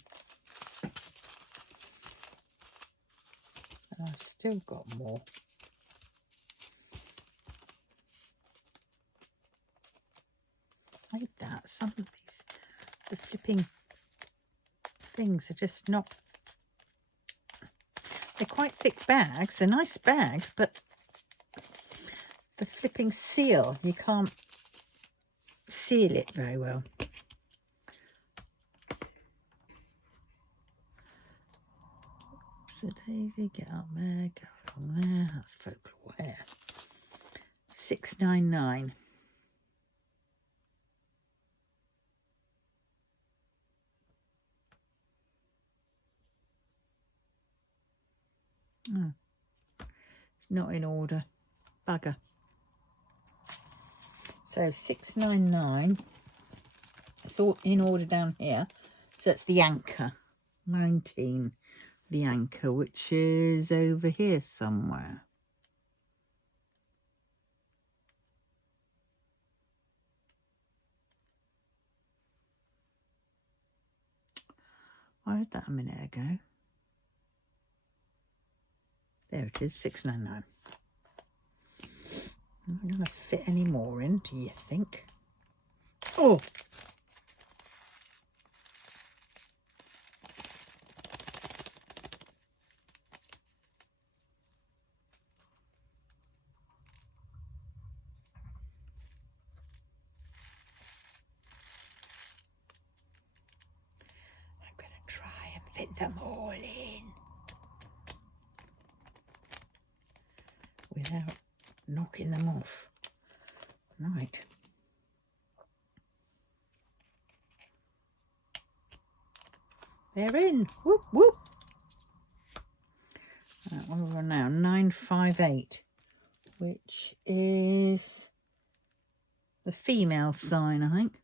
And I've still got more. Like that. Some of these, the flipping things are just not. They're quite thick bags. They're nice bags, but the flipping seal, you can't seal it very well. So Daisy, get up there, go along there. That's Folklore Hare. 6.99. Oh, it's not in order. Bugger. So 6.99. It's all in order down here. So it's the anchor. 19. The anchor, which is over here somewhere. I read that a minute ago. There it is, 6.99. I'm not going to fit any more in, do you think? Oh! I'm going to try and fit them all in without knocking them off. Right. They're in. Whoop, whoop. What are we on now? 958, which is the female sign, I think.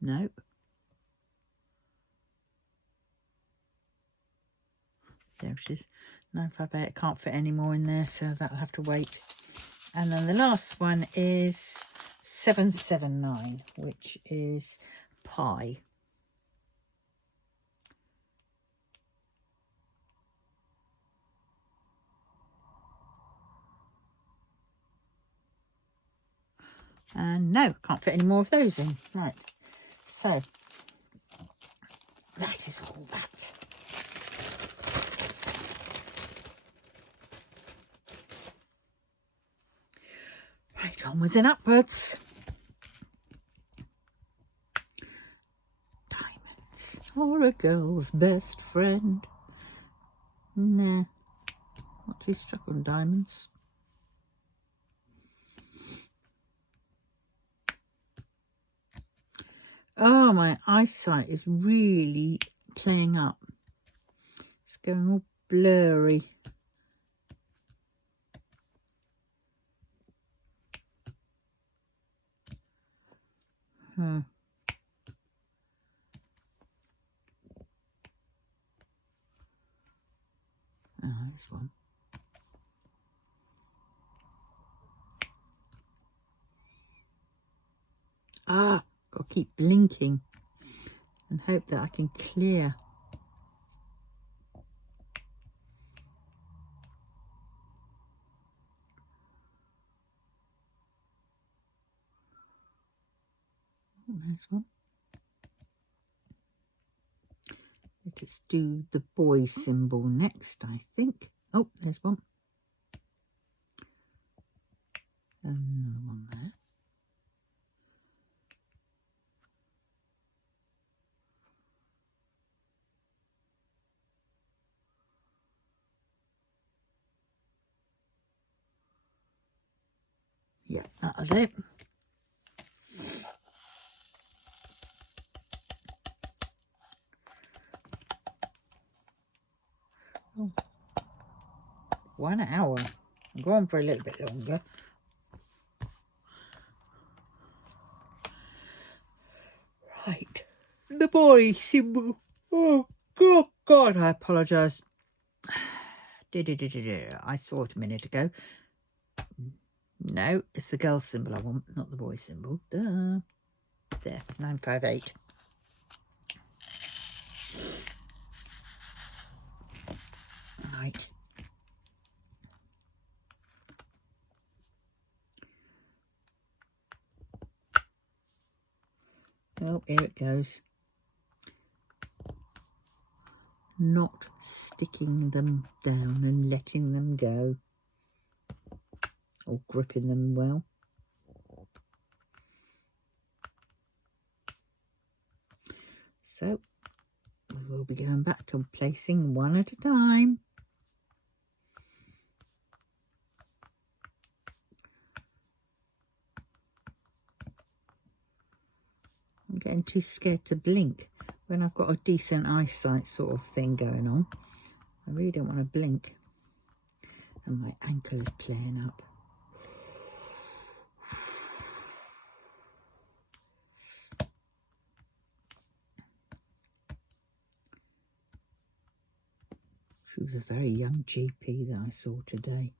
Nope. There it is. 958. I can't fit any more in there, so that'll have to wait. And then the last one is 779, which is pie. And no, can't fit any more of those in. Right. So that is all that. Right, onwards and upwards. Diamonds are a girl's best friend. Nah, not too struck on diamonds. Oh, my eyesight is really playing up. It's going all blurry. Oh, there's one. Ah, got to keep blinking and hope that I can clear. Oh, there's one. Let us do the boy symbol next, I think. Oh, there's one. Another one. on there. Yeah, that was it. Oh, 1 hour. I'll go on for a little bit longer. Right, the boy symbol. Oh, God, I apologise. I saw it a minute ago. No, it's the girl symbol I want, not the boy symbol. Duh. There, 958. Right. Oh, here it goes. Not sticking them down and letting them go. Or gripping them well. So, we will be going back to placing one at a time. I'm getting too scared to blink when I've got a decent eyesight sort of thing going on. I really don't want to blink. And my ankle is playing up. She was a very young GP that I saw today.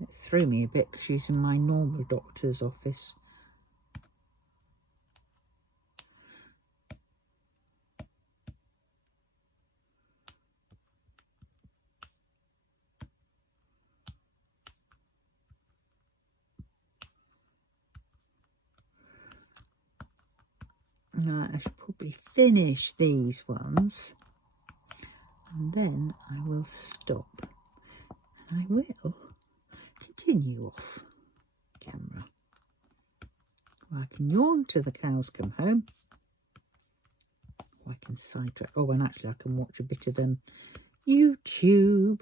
It threw me a bit because she's in my normal doctor's office. Right, I should probably finish these ones and then I will stop and I will continue off camera. I can yawn till the cows come home. Or I can sidetrack. Oh, and actually I can watch a bit of YouTube.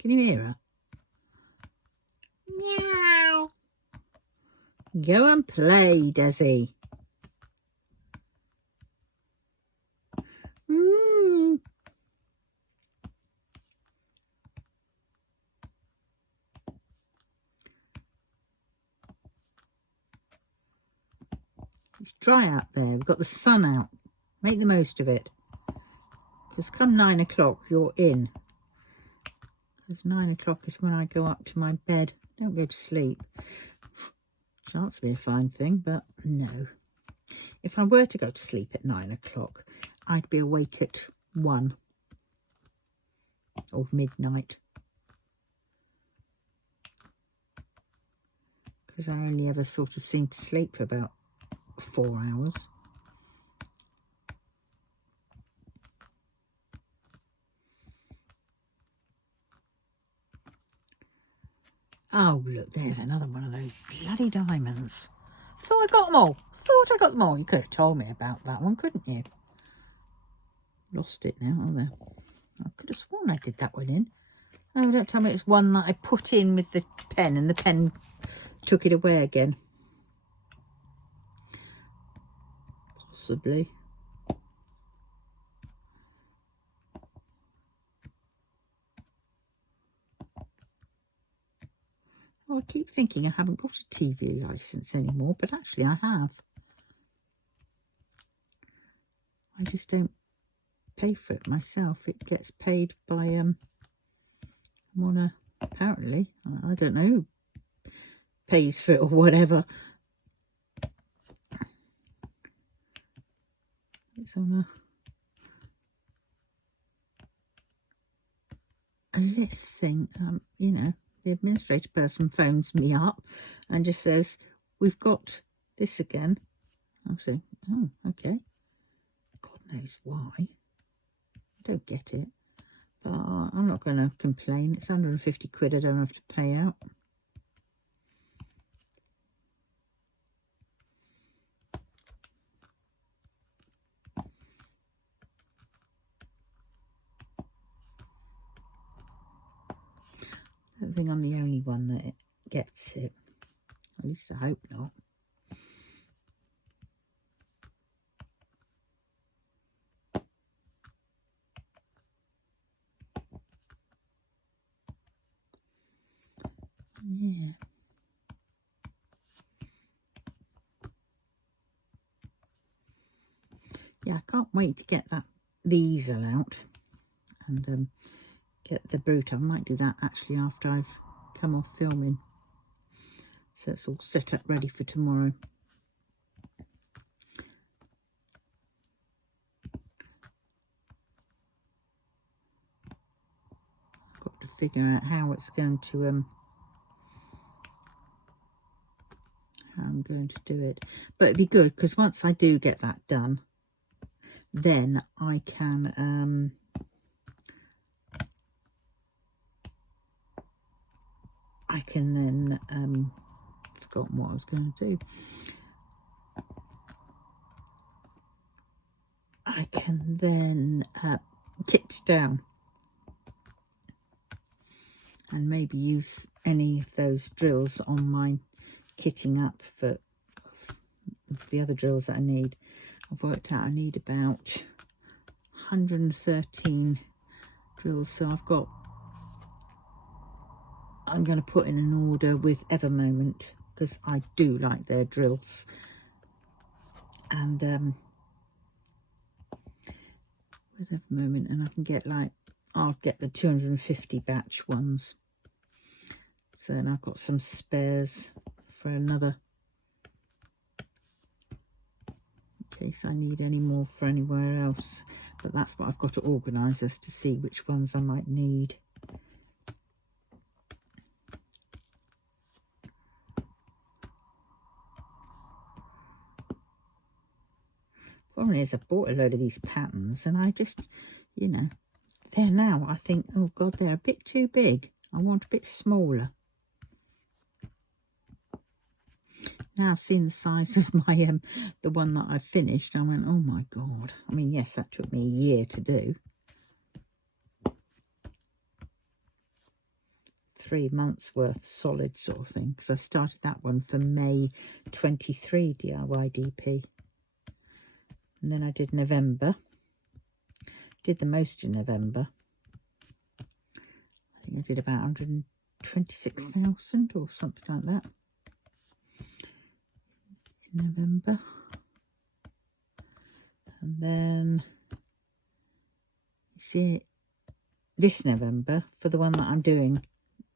Can you hear her? Meow. Go and play, Desi. Mm. It's dry out there. We've got the sun out. Make the most of it. Because come 9 o'clock, you're in. Because 9 o'clock is when I go up to my bed. Don't go to sleep. Chance to be a fine thing, but no. If I were to go to sleep at 9 o'clock, I'd be awake at 1 or midnight. Because I only ever sort of seem to sleep for about 4 hours. Oh, look, there's another one of those bloody diamonds. Thought I got them all. Thought I got them all. You could have told me about that one, couldn't you? Lost it now. Oh, there. I could have sworn I did that one in. Oh, don't tell me it's one that I put in with the pen and the pen took it away again. Possibly. Oh, I keep thinking I haven't got a TV licence anymore, but actually I have. I just don't pay for it myself. It gets paid by apparently, I don't know who pays for it or whatever. It's on a list thing. You know, the administrator person phones me up and just says, we've got this again. I'll see. Oh, okay. God knows why. I don't get it. But I'm not going to complain. It's 150 quid I don't have to pay out. I don't think I'm the only one that gets it. At least I hope not. Yeah. Yeah, I can't wait to get the easel out and get the brute. I might do that actually after I've come off filming. So it's all set up ready for tomorrow. I've got to figure out how it's going to how I'm going to do it. But it'd be good because once I do get that done, then I can then forgotten what I was going to do. I can then kit down and maybe use any of those drills on my kitting up for the other drills that I need. I've worked out I need about 113 drills, so I'm going to put in an order with Evermoment because I do like their drills, and with Evermoment, and I can get I'll get the 250 batch ones, so then I've got some spares for another in case I need any more for anywhere else. But that's what I've got to organise as to see which ones I might need. Problem is, I bought a load of these patterns and I just, you know, they're now, I think, oh God, they're a bit too big. I want a bit smaller. Now I've seen the size of my, the one that I finished, I went, oh my God. I mean, yes, that took me a year to do. 3 months worth solid sort of thing, because I started that one for May 23 DIY DP. And then I did November. Did the most in November. I think I did about 126,000 or something like that in November. And then, you see, this November, for the one that I'm doing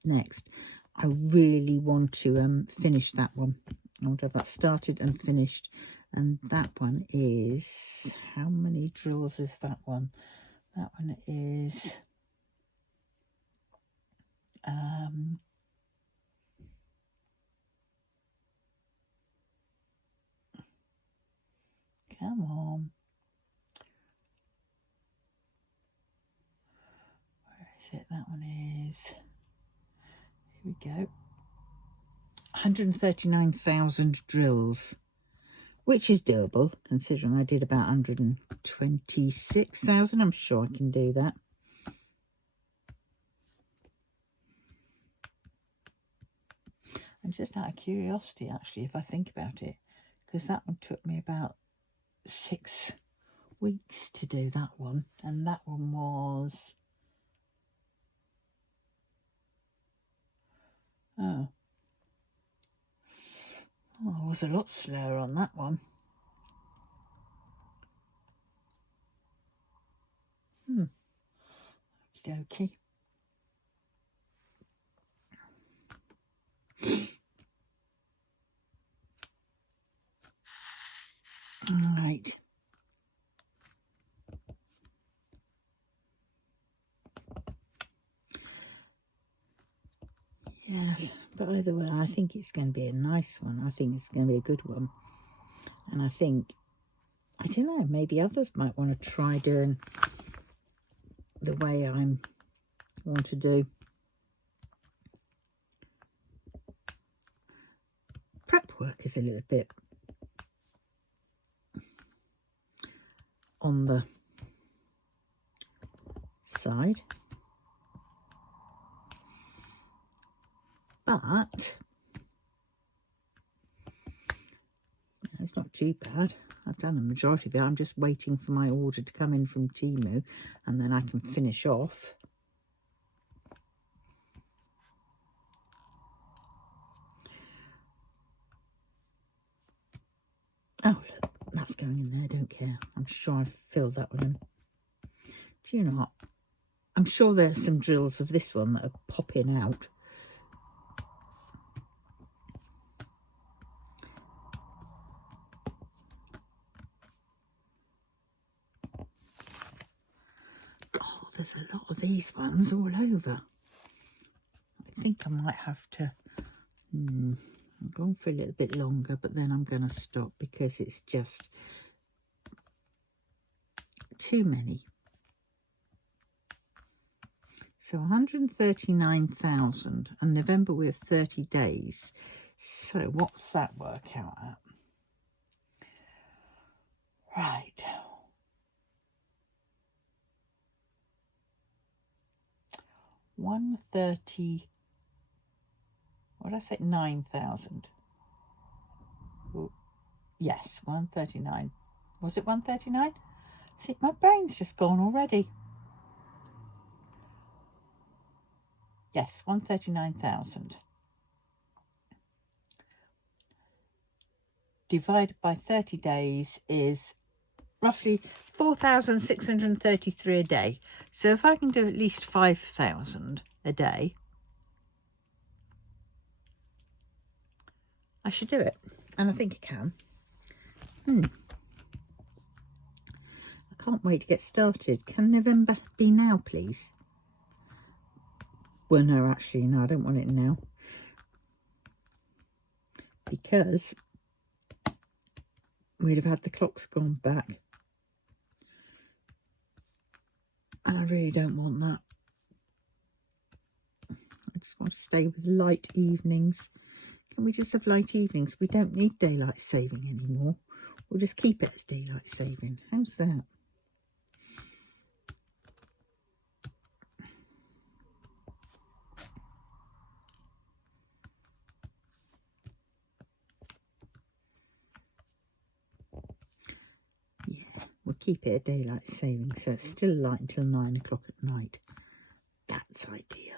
next, I really want to finish that one. I want to have that started and finished. And that one is, how many drills is that one? That one is come on, where is it? That one is, here we go, 139,000 drills, which is doable considering I did about 126,000. I'm sure I can do that. And just out of curiosity, actually, if I think about it, because that one took me about 6 weeks to do, that one, and that one was, I was a lot slower on that one. Okie dokie. All right. Yes, but either way, I think it's going to be a nice one. I think it's going to be a good one. And I think, I don't know, maybe others might want to try doing the way I want to do. Prep work is a little bit on the side, but it's not too bad. I've done the majority of it. I'm just waiting for my order to come in from Temu, and then I can finish off. Oh, look, that's going in there. Don't care. I'm sure I've filled that one in. Do you know what? I'm sure there are some drills of this one that are popping out. God, there's a lot of these ones all over. I think I might have to go on for a little bit longer, but then I'm going to stop because it's just too many. So 139,000, and November we have 30 days. So what's that work out at? Right. 130. What did I say? 9,000. Yes, 139. Was it 139? See, my brain's just gone already. Yes, 139,000. Divided by 30 days is roughly 4,633 a day. So if I can do at least 5,000 a day, I should do it. And I think I can. I can't wait to get started. Can November be now, please? Well, no, actually, no, I don't want it now. Because we'd have had the clocks gone back. And I really don't want that. I just want to stay with light evenings. Can we just have light evenings? We don't need daylight saving anymore. We'll just keep it as daylight saving. How's that? Yeah, we'll keep it a daylight saving, so it's still light until 9 o'clock at night. That's ideal.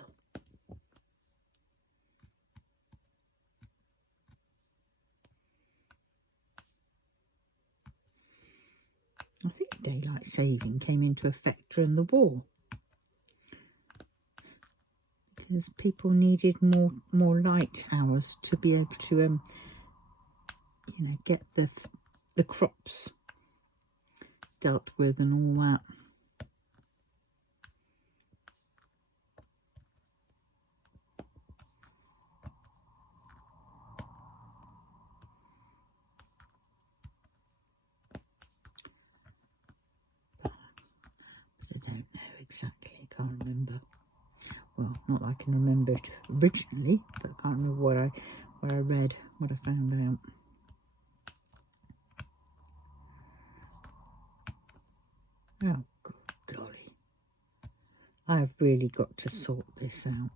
I think daylight saving came into effect during the war because people needed more light hours to be able to you know, get the crops dealt with and all that. But I don't know exactly. I can't remember. Well, not that I can remember it originally, but I can't remember what I read, what I found out. Oh, good golly. I've really got to sort this out.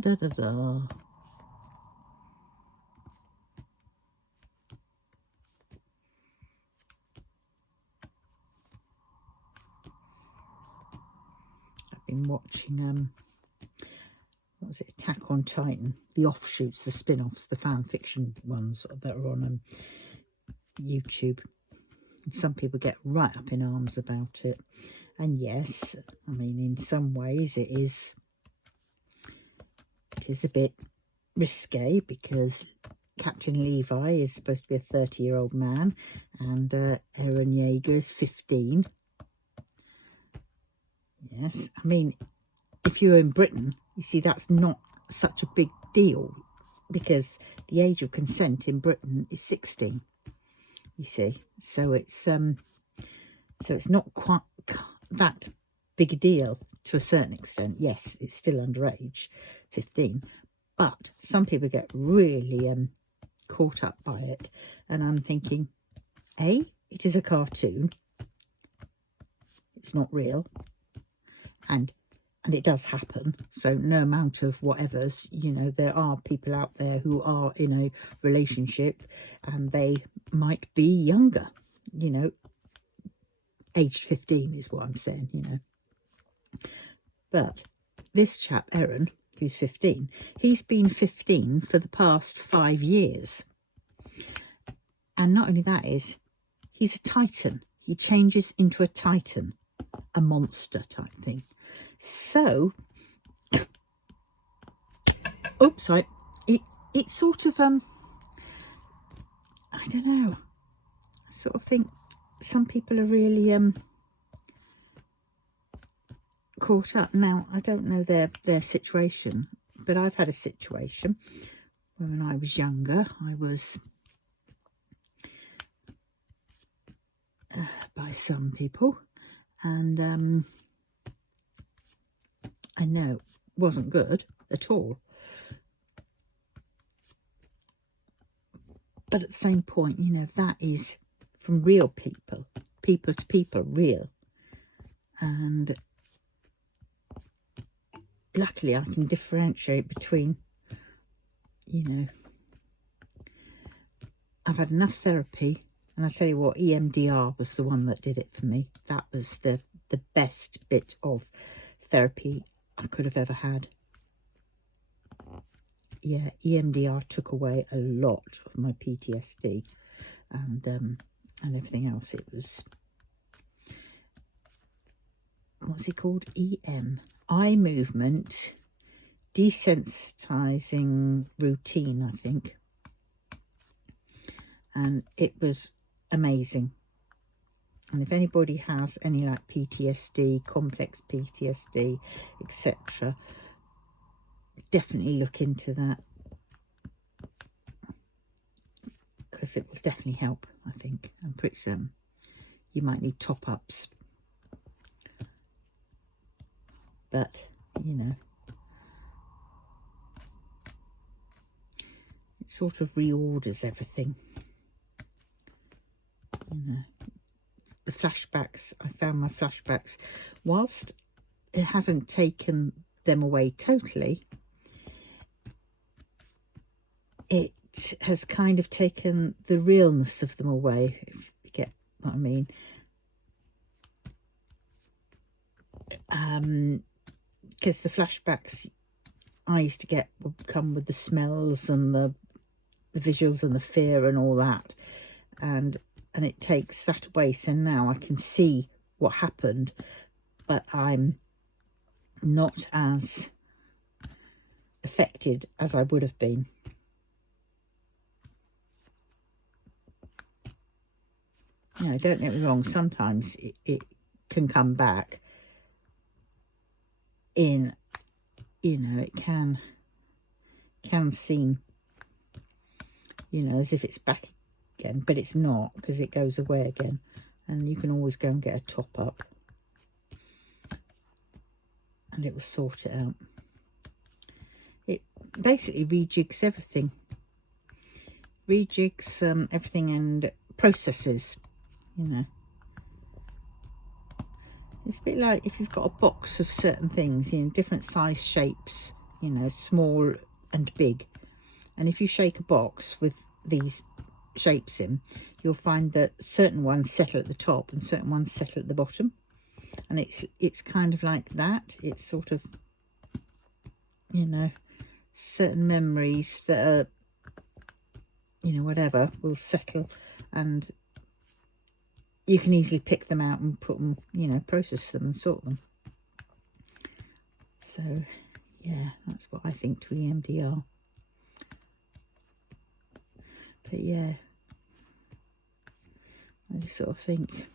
Da, da, da. I've been watching what was it, Attack on Titan, the offshoots, the spin-offs, the fan fiction ones that are on YouTube. And some people get right up in arms about it. And yes, I mean, in some ways it is a bit risque, because Captain Levi is supposed to be a 30-year-old man, and Eren Yeager is 15. Yes, I mean, if you're in Britain, you see, that's not such a big deal, because the age of consent in Britain is 16. You see, so it's not quite that big a deal to a certain extent. Yes, it's still underage, 15, but some people get really caught up by it, and I'm thinking, A, it is a cartoon, it's not real, and it does happen, so no amount of whatever's, you know, there are people out there who are in a relationship and they might be younger, you know, aged 15 is what I'm saying, you know. But this chap, Eren, who's 15, he's been 15 for the past 5 years. And not only that, he's a titan. He changes into a titan, a monster type thing. So, oops, sorry, it's sort of, I don't know, I sort of think some people are really caught up. Now, I don't know their situation, but I've had a situation when I was younger. I was by some people, and I know it wasn't good at all. But at the same point, you know, that is from real people, people to people, real. And luckily I can differentiate between, you know, I've had enough therapy, and I tell you what, EMDR was the one that did it for me. That was the best bit of therapy I could have ever had. Yeah, EMDR took away a lot of my PTSD and everything else. It was, what's it called? Eye movement desensitizing routine, I think. And it was amazing. And if anybody has any like PTSD, complex PTSD, etc., definitely look into that, because it will definitely help, I think. And pretty soon you might need top-ups, but you know, it sort of reorders everything, you know. The flashbacks, I found my flashbacks, whilst it hasn't taken them away totally, it has kind of taken the realness of them away, if you get what I mean. Because the flashbacks I used to get would come with the smells and the visuals and the fear and all that, and it takes that away. So now I can see what happened, but I'm not as affected as I would have been. No, don't get me wrong, sometimes it can come back in, you know, it can seem, you know, as if it's back again, but it's not, because it goes away again, and you can always go and get a top-up and it will sort it out. It basically rejigs everything, everything, and processes, you know. It's a bit like if you've got a box of certain things, you know, different size shapes, you know, small and big, and if you shake a box with these shapes in, you'll find that certain ones settle at the top and certain ones settle at the bottom, and it's kind of like that. It's sort of you know, certain memories that are, you know, whatever, will settle, and you can easily pick them out and put them, you know, process them and sort them. So, yeah, that's what I think to EMDR. But yeah, I just sort of think,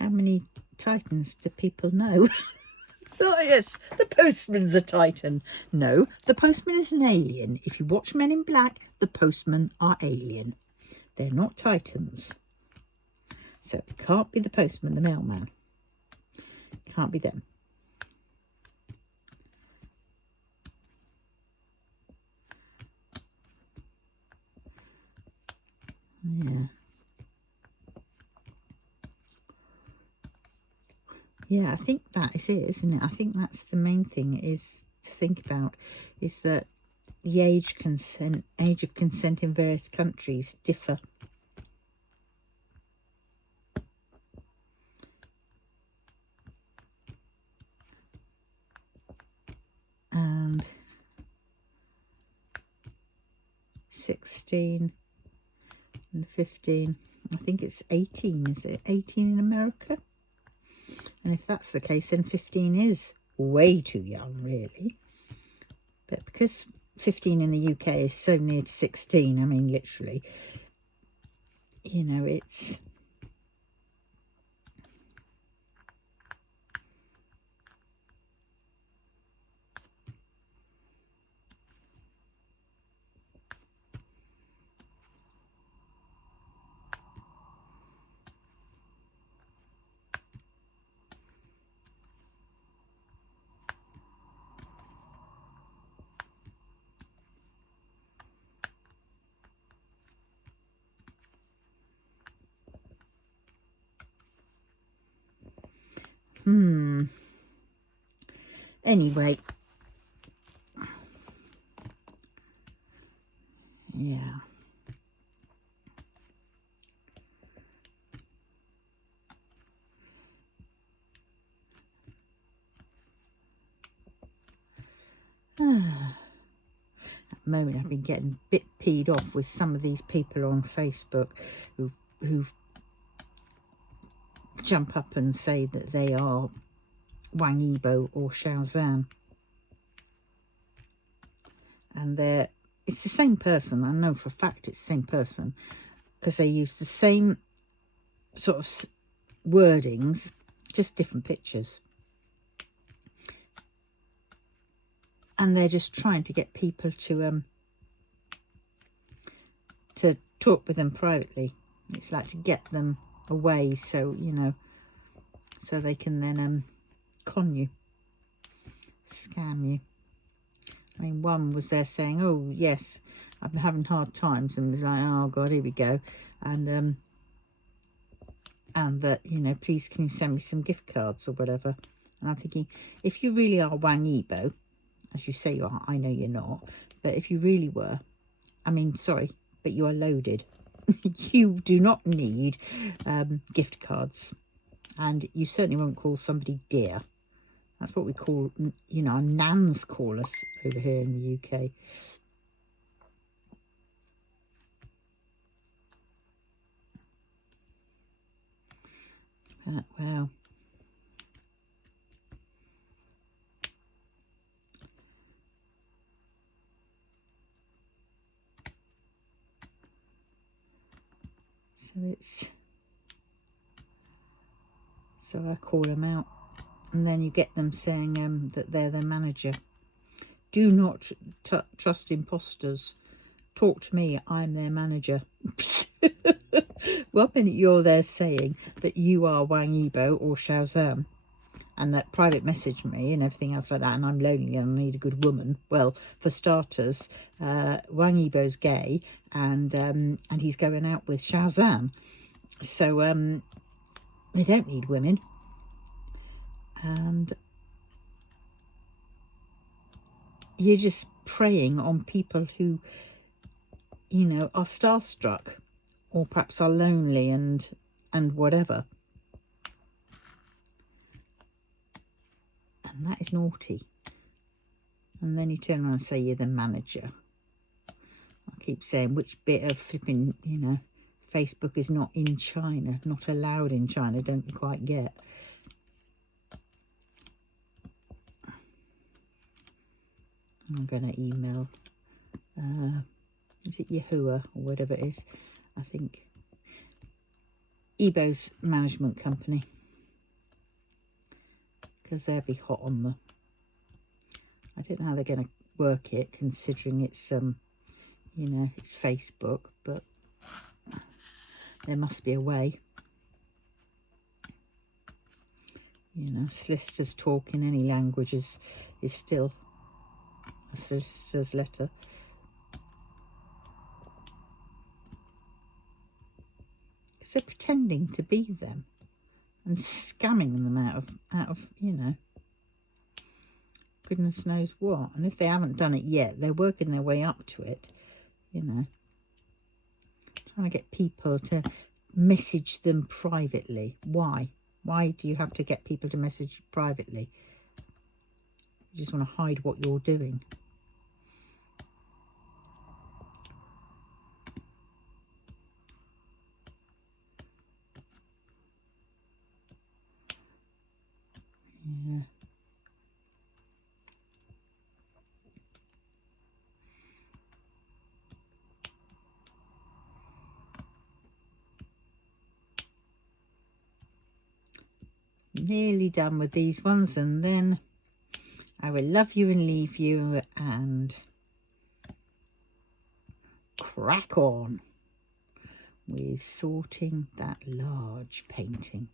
how many Titans do people know? Oh yes, the postman's a Titan. No, the postman is an alien. If you watch Men in Black, the postmen are alien. They're not Titans. So it can't be the postman, the mailman. Can't be them. Yeah. Yeah, I think that is it, isn't it? I think that's the main thing is to think about, is that the age of consent in various countries differ. And 16 and 15, I think it's 18, is it? 18 in America? And if that's the case, then 15 is way too young, really. But because 15 in the UK is so near to 16, I mean, literally, you know, it's... Anyway, yeah. At the moment, I've been getting a bit peed off with some of these people on Facebook who jump up and say that they are Wang Yibo or Shaozan. And it's the same person. I know for a fact it's the same person, because they use the same sort of wordings, just different pictures. And they're just trying to get people to talk with them privately. It's like to get them away, so, you know, so they can then con you, scam you. I mean, one was there saying, oh yes, I've been having hard times, and was like, oh god, here we go, and that, you know, please can you send me some gift cards or whatever. And I'm thinking, if you really are Wang Yibo, as you say you are, I know you're not, but if you really were, I mean, sorry, but you are loaded. You do not need gift cards, and you certainly won't call somebody dear. That's what we call, you know, our nans call us over here in the UK. Wow. So I call them out, and then you get them saying that they're their manager. Do not trust imposters. Talk to me, I'm their manager. One minute you're there saying that you are Wang Yibo or Shaozan, and that private message me and everything else like that, and I'm lonely and I need a good woman. Well, for starters, Wang Yibo's gay, and he's going out with Shaozan, so they don't need women. And you're just preying on people who, you know, are starstruck, or perhaps are lonely and whatever. And that is naughty. and then you turn around and say you're the manager. I keep saying, which bit of flipping, you know, Facebook is not in China, not allowed in China, don't you quite get? I'm going to email, is it Yahoo or whatever it is? I think Ebo's management company, because they'll be hot on the, I don't know how they're going to work it, considering it's, you know, it's Facebook, but there must be a way. You know, solicitors talk in any language is still a solicitor's letter. Because they're pretending to be them and scamming them out of, you know, goodness knows what. And if they haven't done it yet, they're working their way up to it, you know. Trying to get people to message them privately. Why? Why do you have to get people to message privately? You just want to hide what you're doing. Yeah. Nearly done with these ones, and then I will love you and leave you and crack on with sorting that large painting.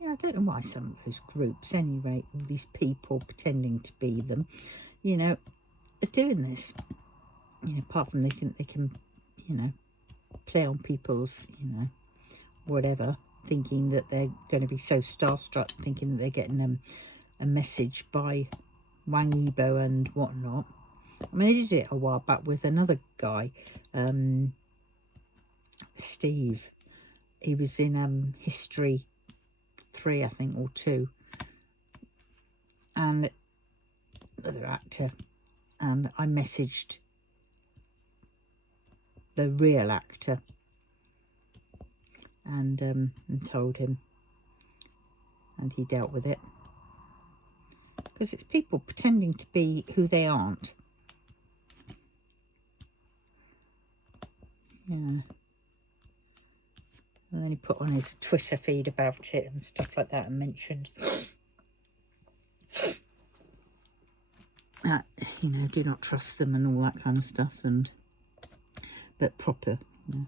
Yeah, I don't know why some of those groups, anyway, all these people pretending to be them, you know, are doing this. You know, apart from they think they can, you know, play on people's, you know, whatever, thinking that they're going to be so starstruck, thinking that they're getting a message by Wang Yibo and whatnot. I mean, they did it a while back with another guy, Steve. He was in History 3, I think, or 2, and another actor, and I messaged the real actor and told him, and he dealt with it, because it's people pretending to be who they aren't. Yeah. And then he put on his Twitter feed about it and stuff like that, and mentioned that, you know, do not trust them and all that kind of stuff, and but proper, you know.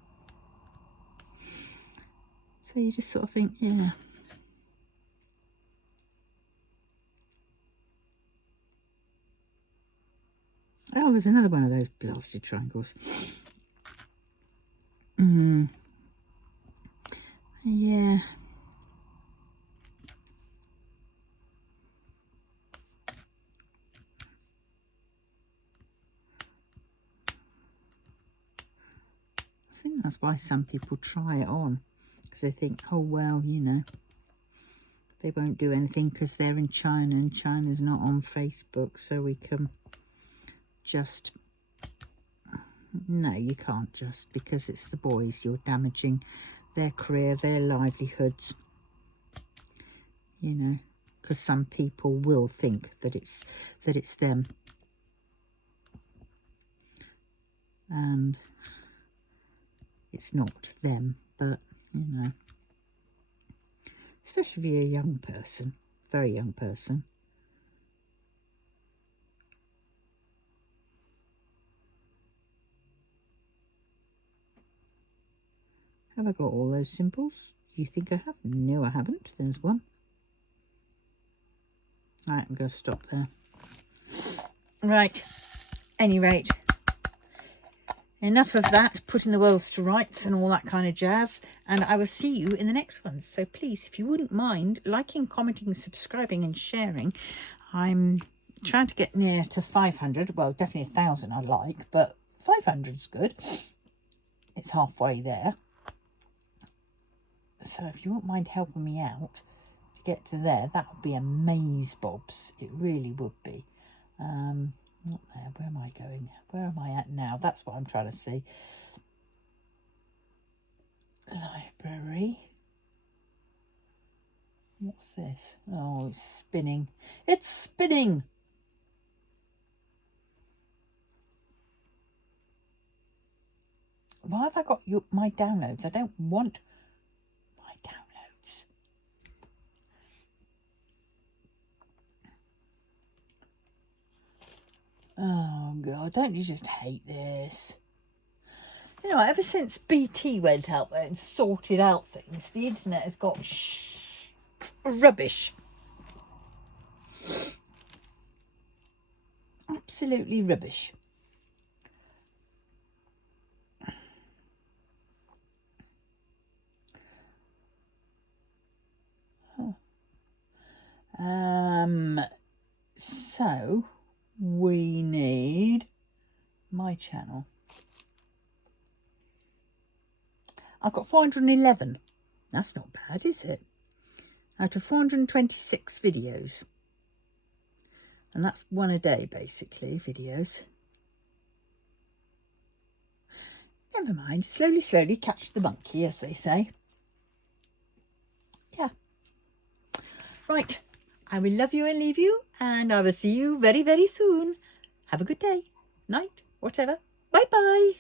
So you just sort of think, yeah. Oh, there's another one of those blasted triangles. Yeah. I think that's why some people try it on, because they think, oh, well, you know, they won't do anything because they're in China and China's not on Facebook, so we can just... No, you can't just, because it's the boys. You're damaging their career, their livelihoods, you know, because some people will think that it's them, and it's not them. But, you know, especially if you're a young person, very young person. Have I got all those symbols? You think I have? No, I haven't. There's one. Right, I'm going to stop there. Right, any rate, enough of that, putting the worlds to rights and all that kind of jazz. And I will see you in the next one. So please, if you wouldn't mind liking, commenting, subscribing and sharing. I'm trying to get near to 500. Well, definitely 1,000 I like, but 500 is good. It's halfway there. So if you wouldn't mind helping me out to get to there, that would be amaze-bobs. It really would be. Not there. Where am I going? Where am I at now? That's what I'm trying to see. Library. What's this? Oh, it's spinning. It's spinning. Why have I got my downloads? I don't want my downloads. Oh, God. Don't you just hate this? You know, ever since BT went out there and sorted out things, the internet has got rubbish. Absolutely rubbish. So we need my channel. I've got 411. That's not bad, is it? Out of 426 videos. And that's one a day, basically, videos. Never mind. Slowly, slowly catch the monkey, as they say. Yeah. Right. I will love you and leave you, and I will see you very, very soon. Have a good day, night, whatever. Bye-bye.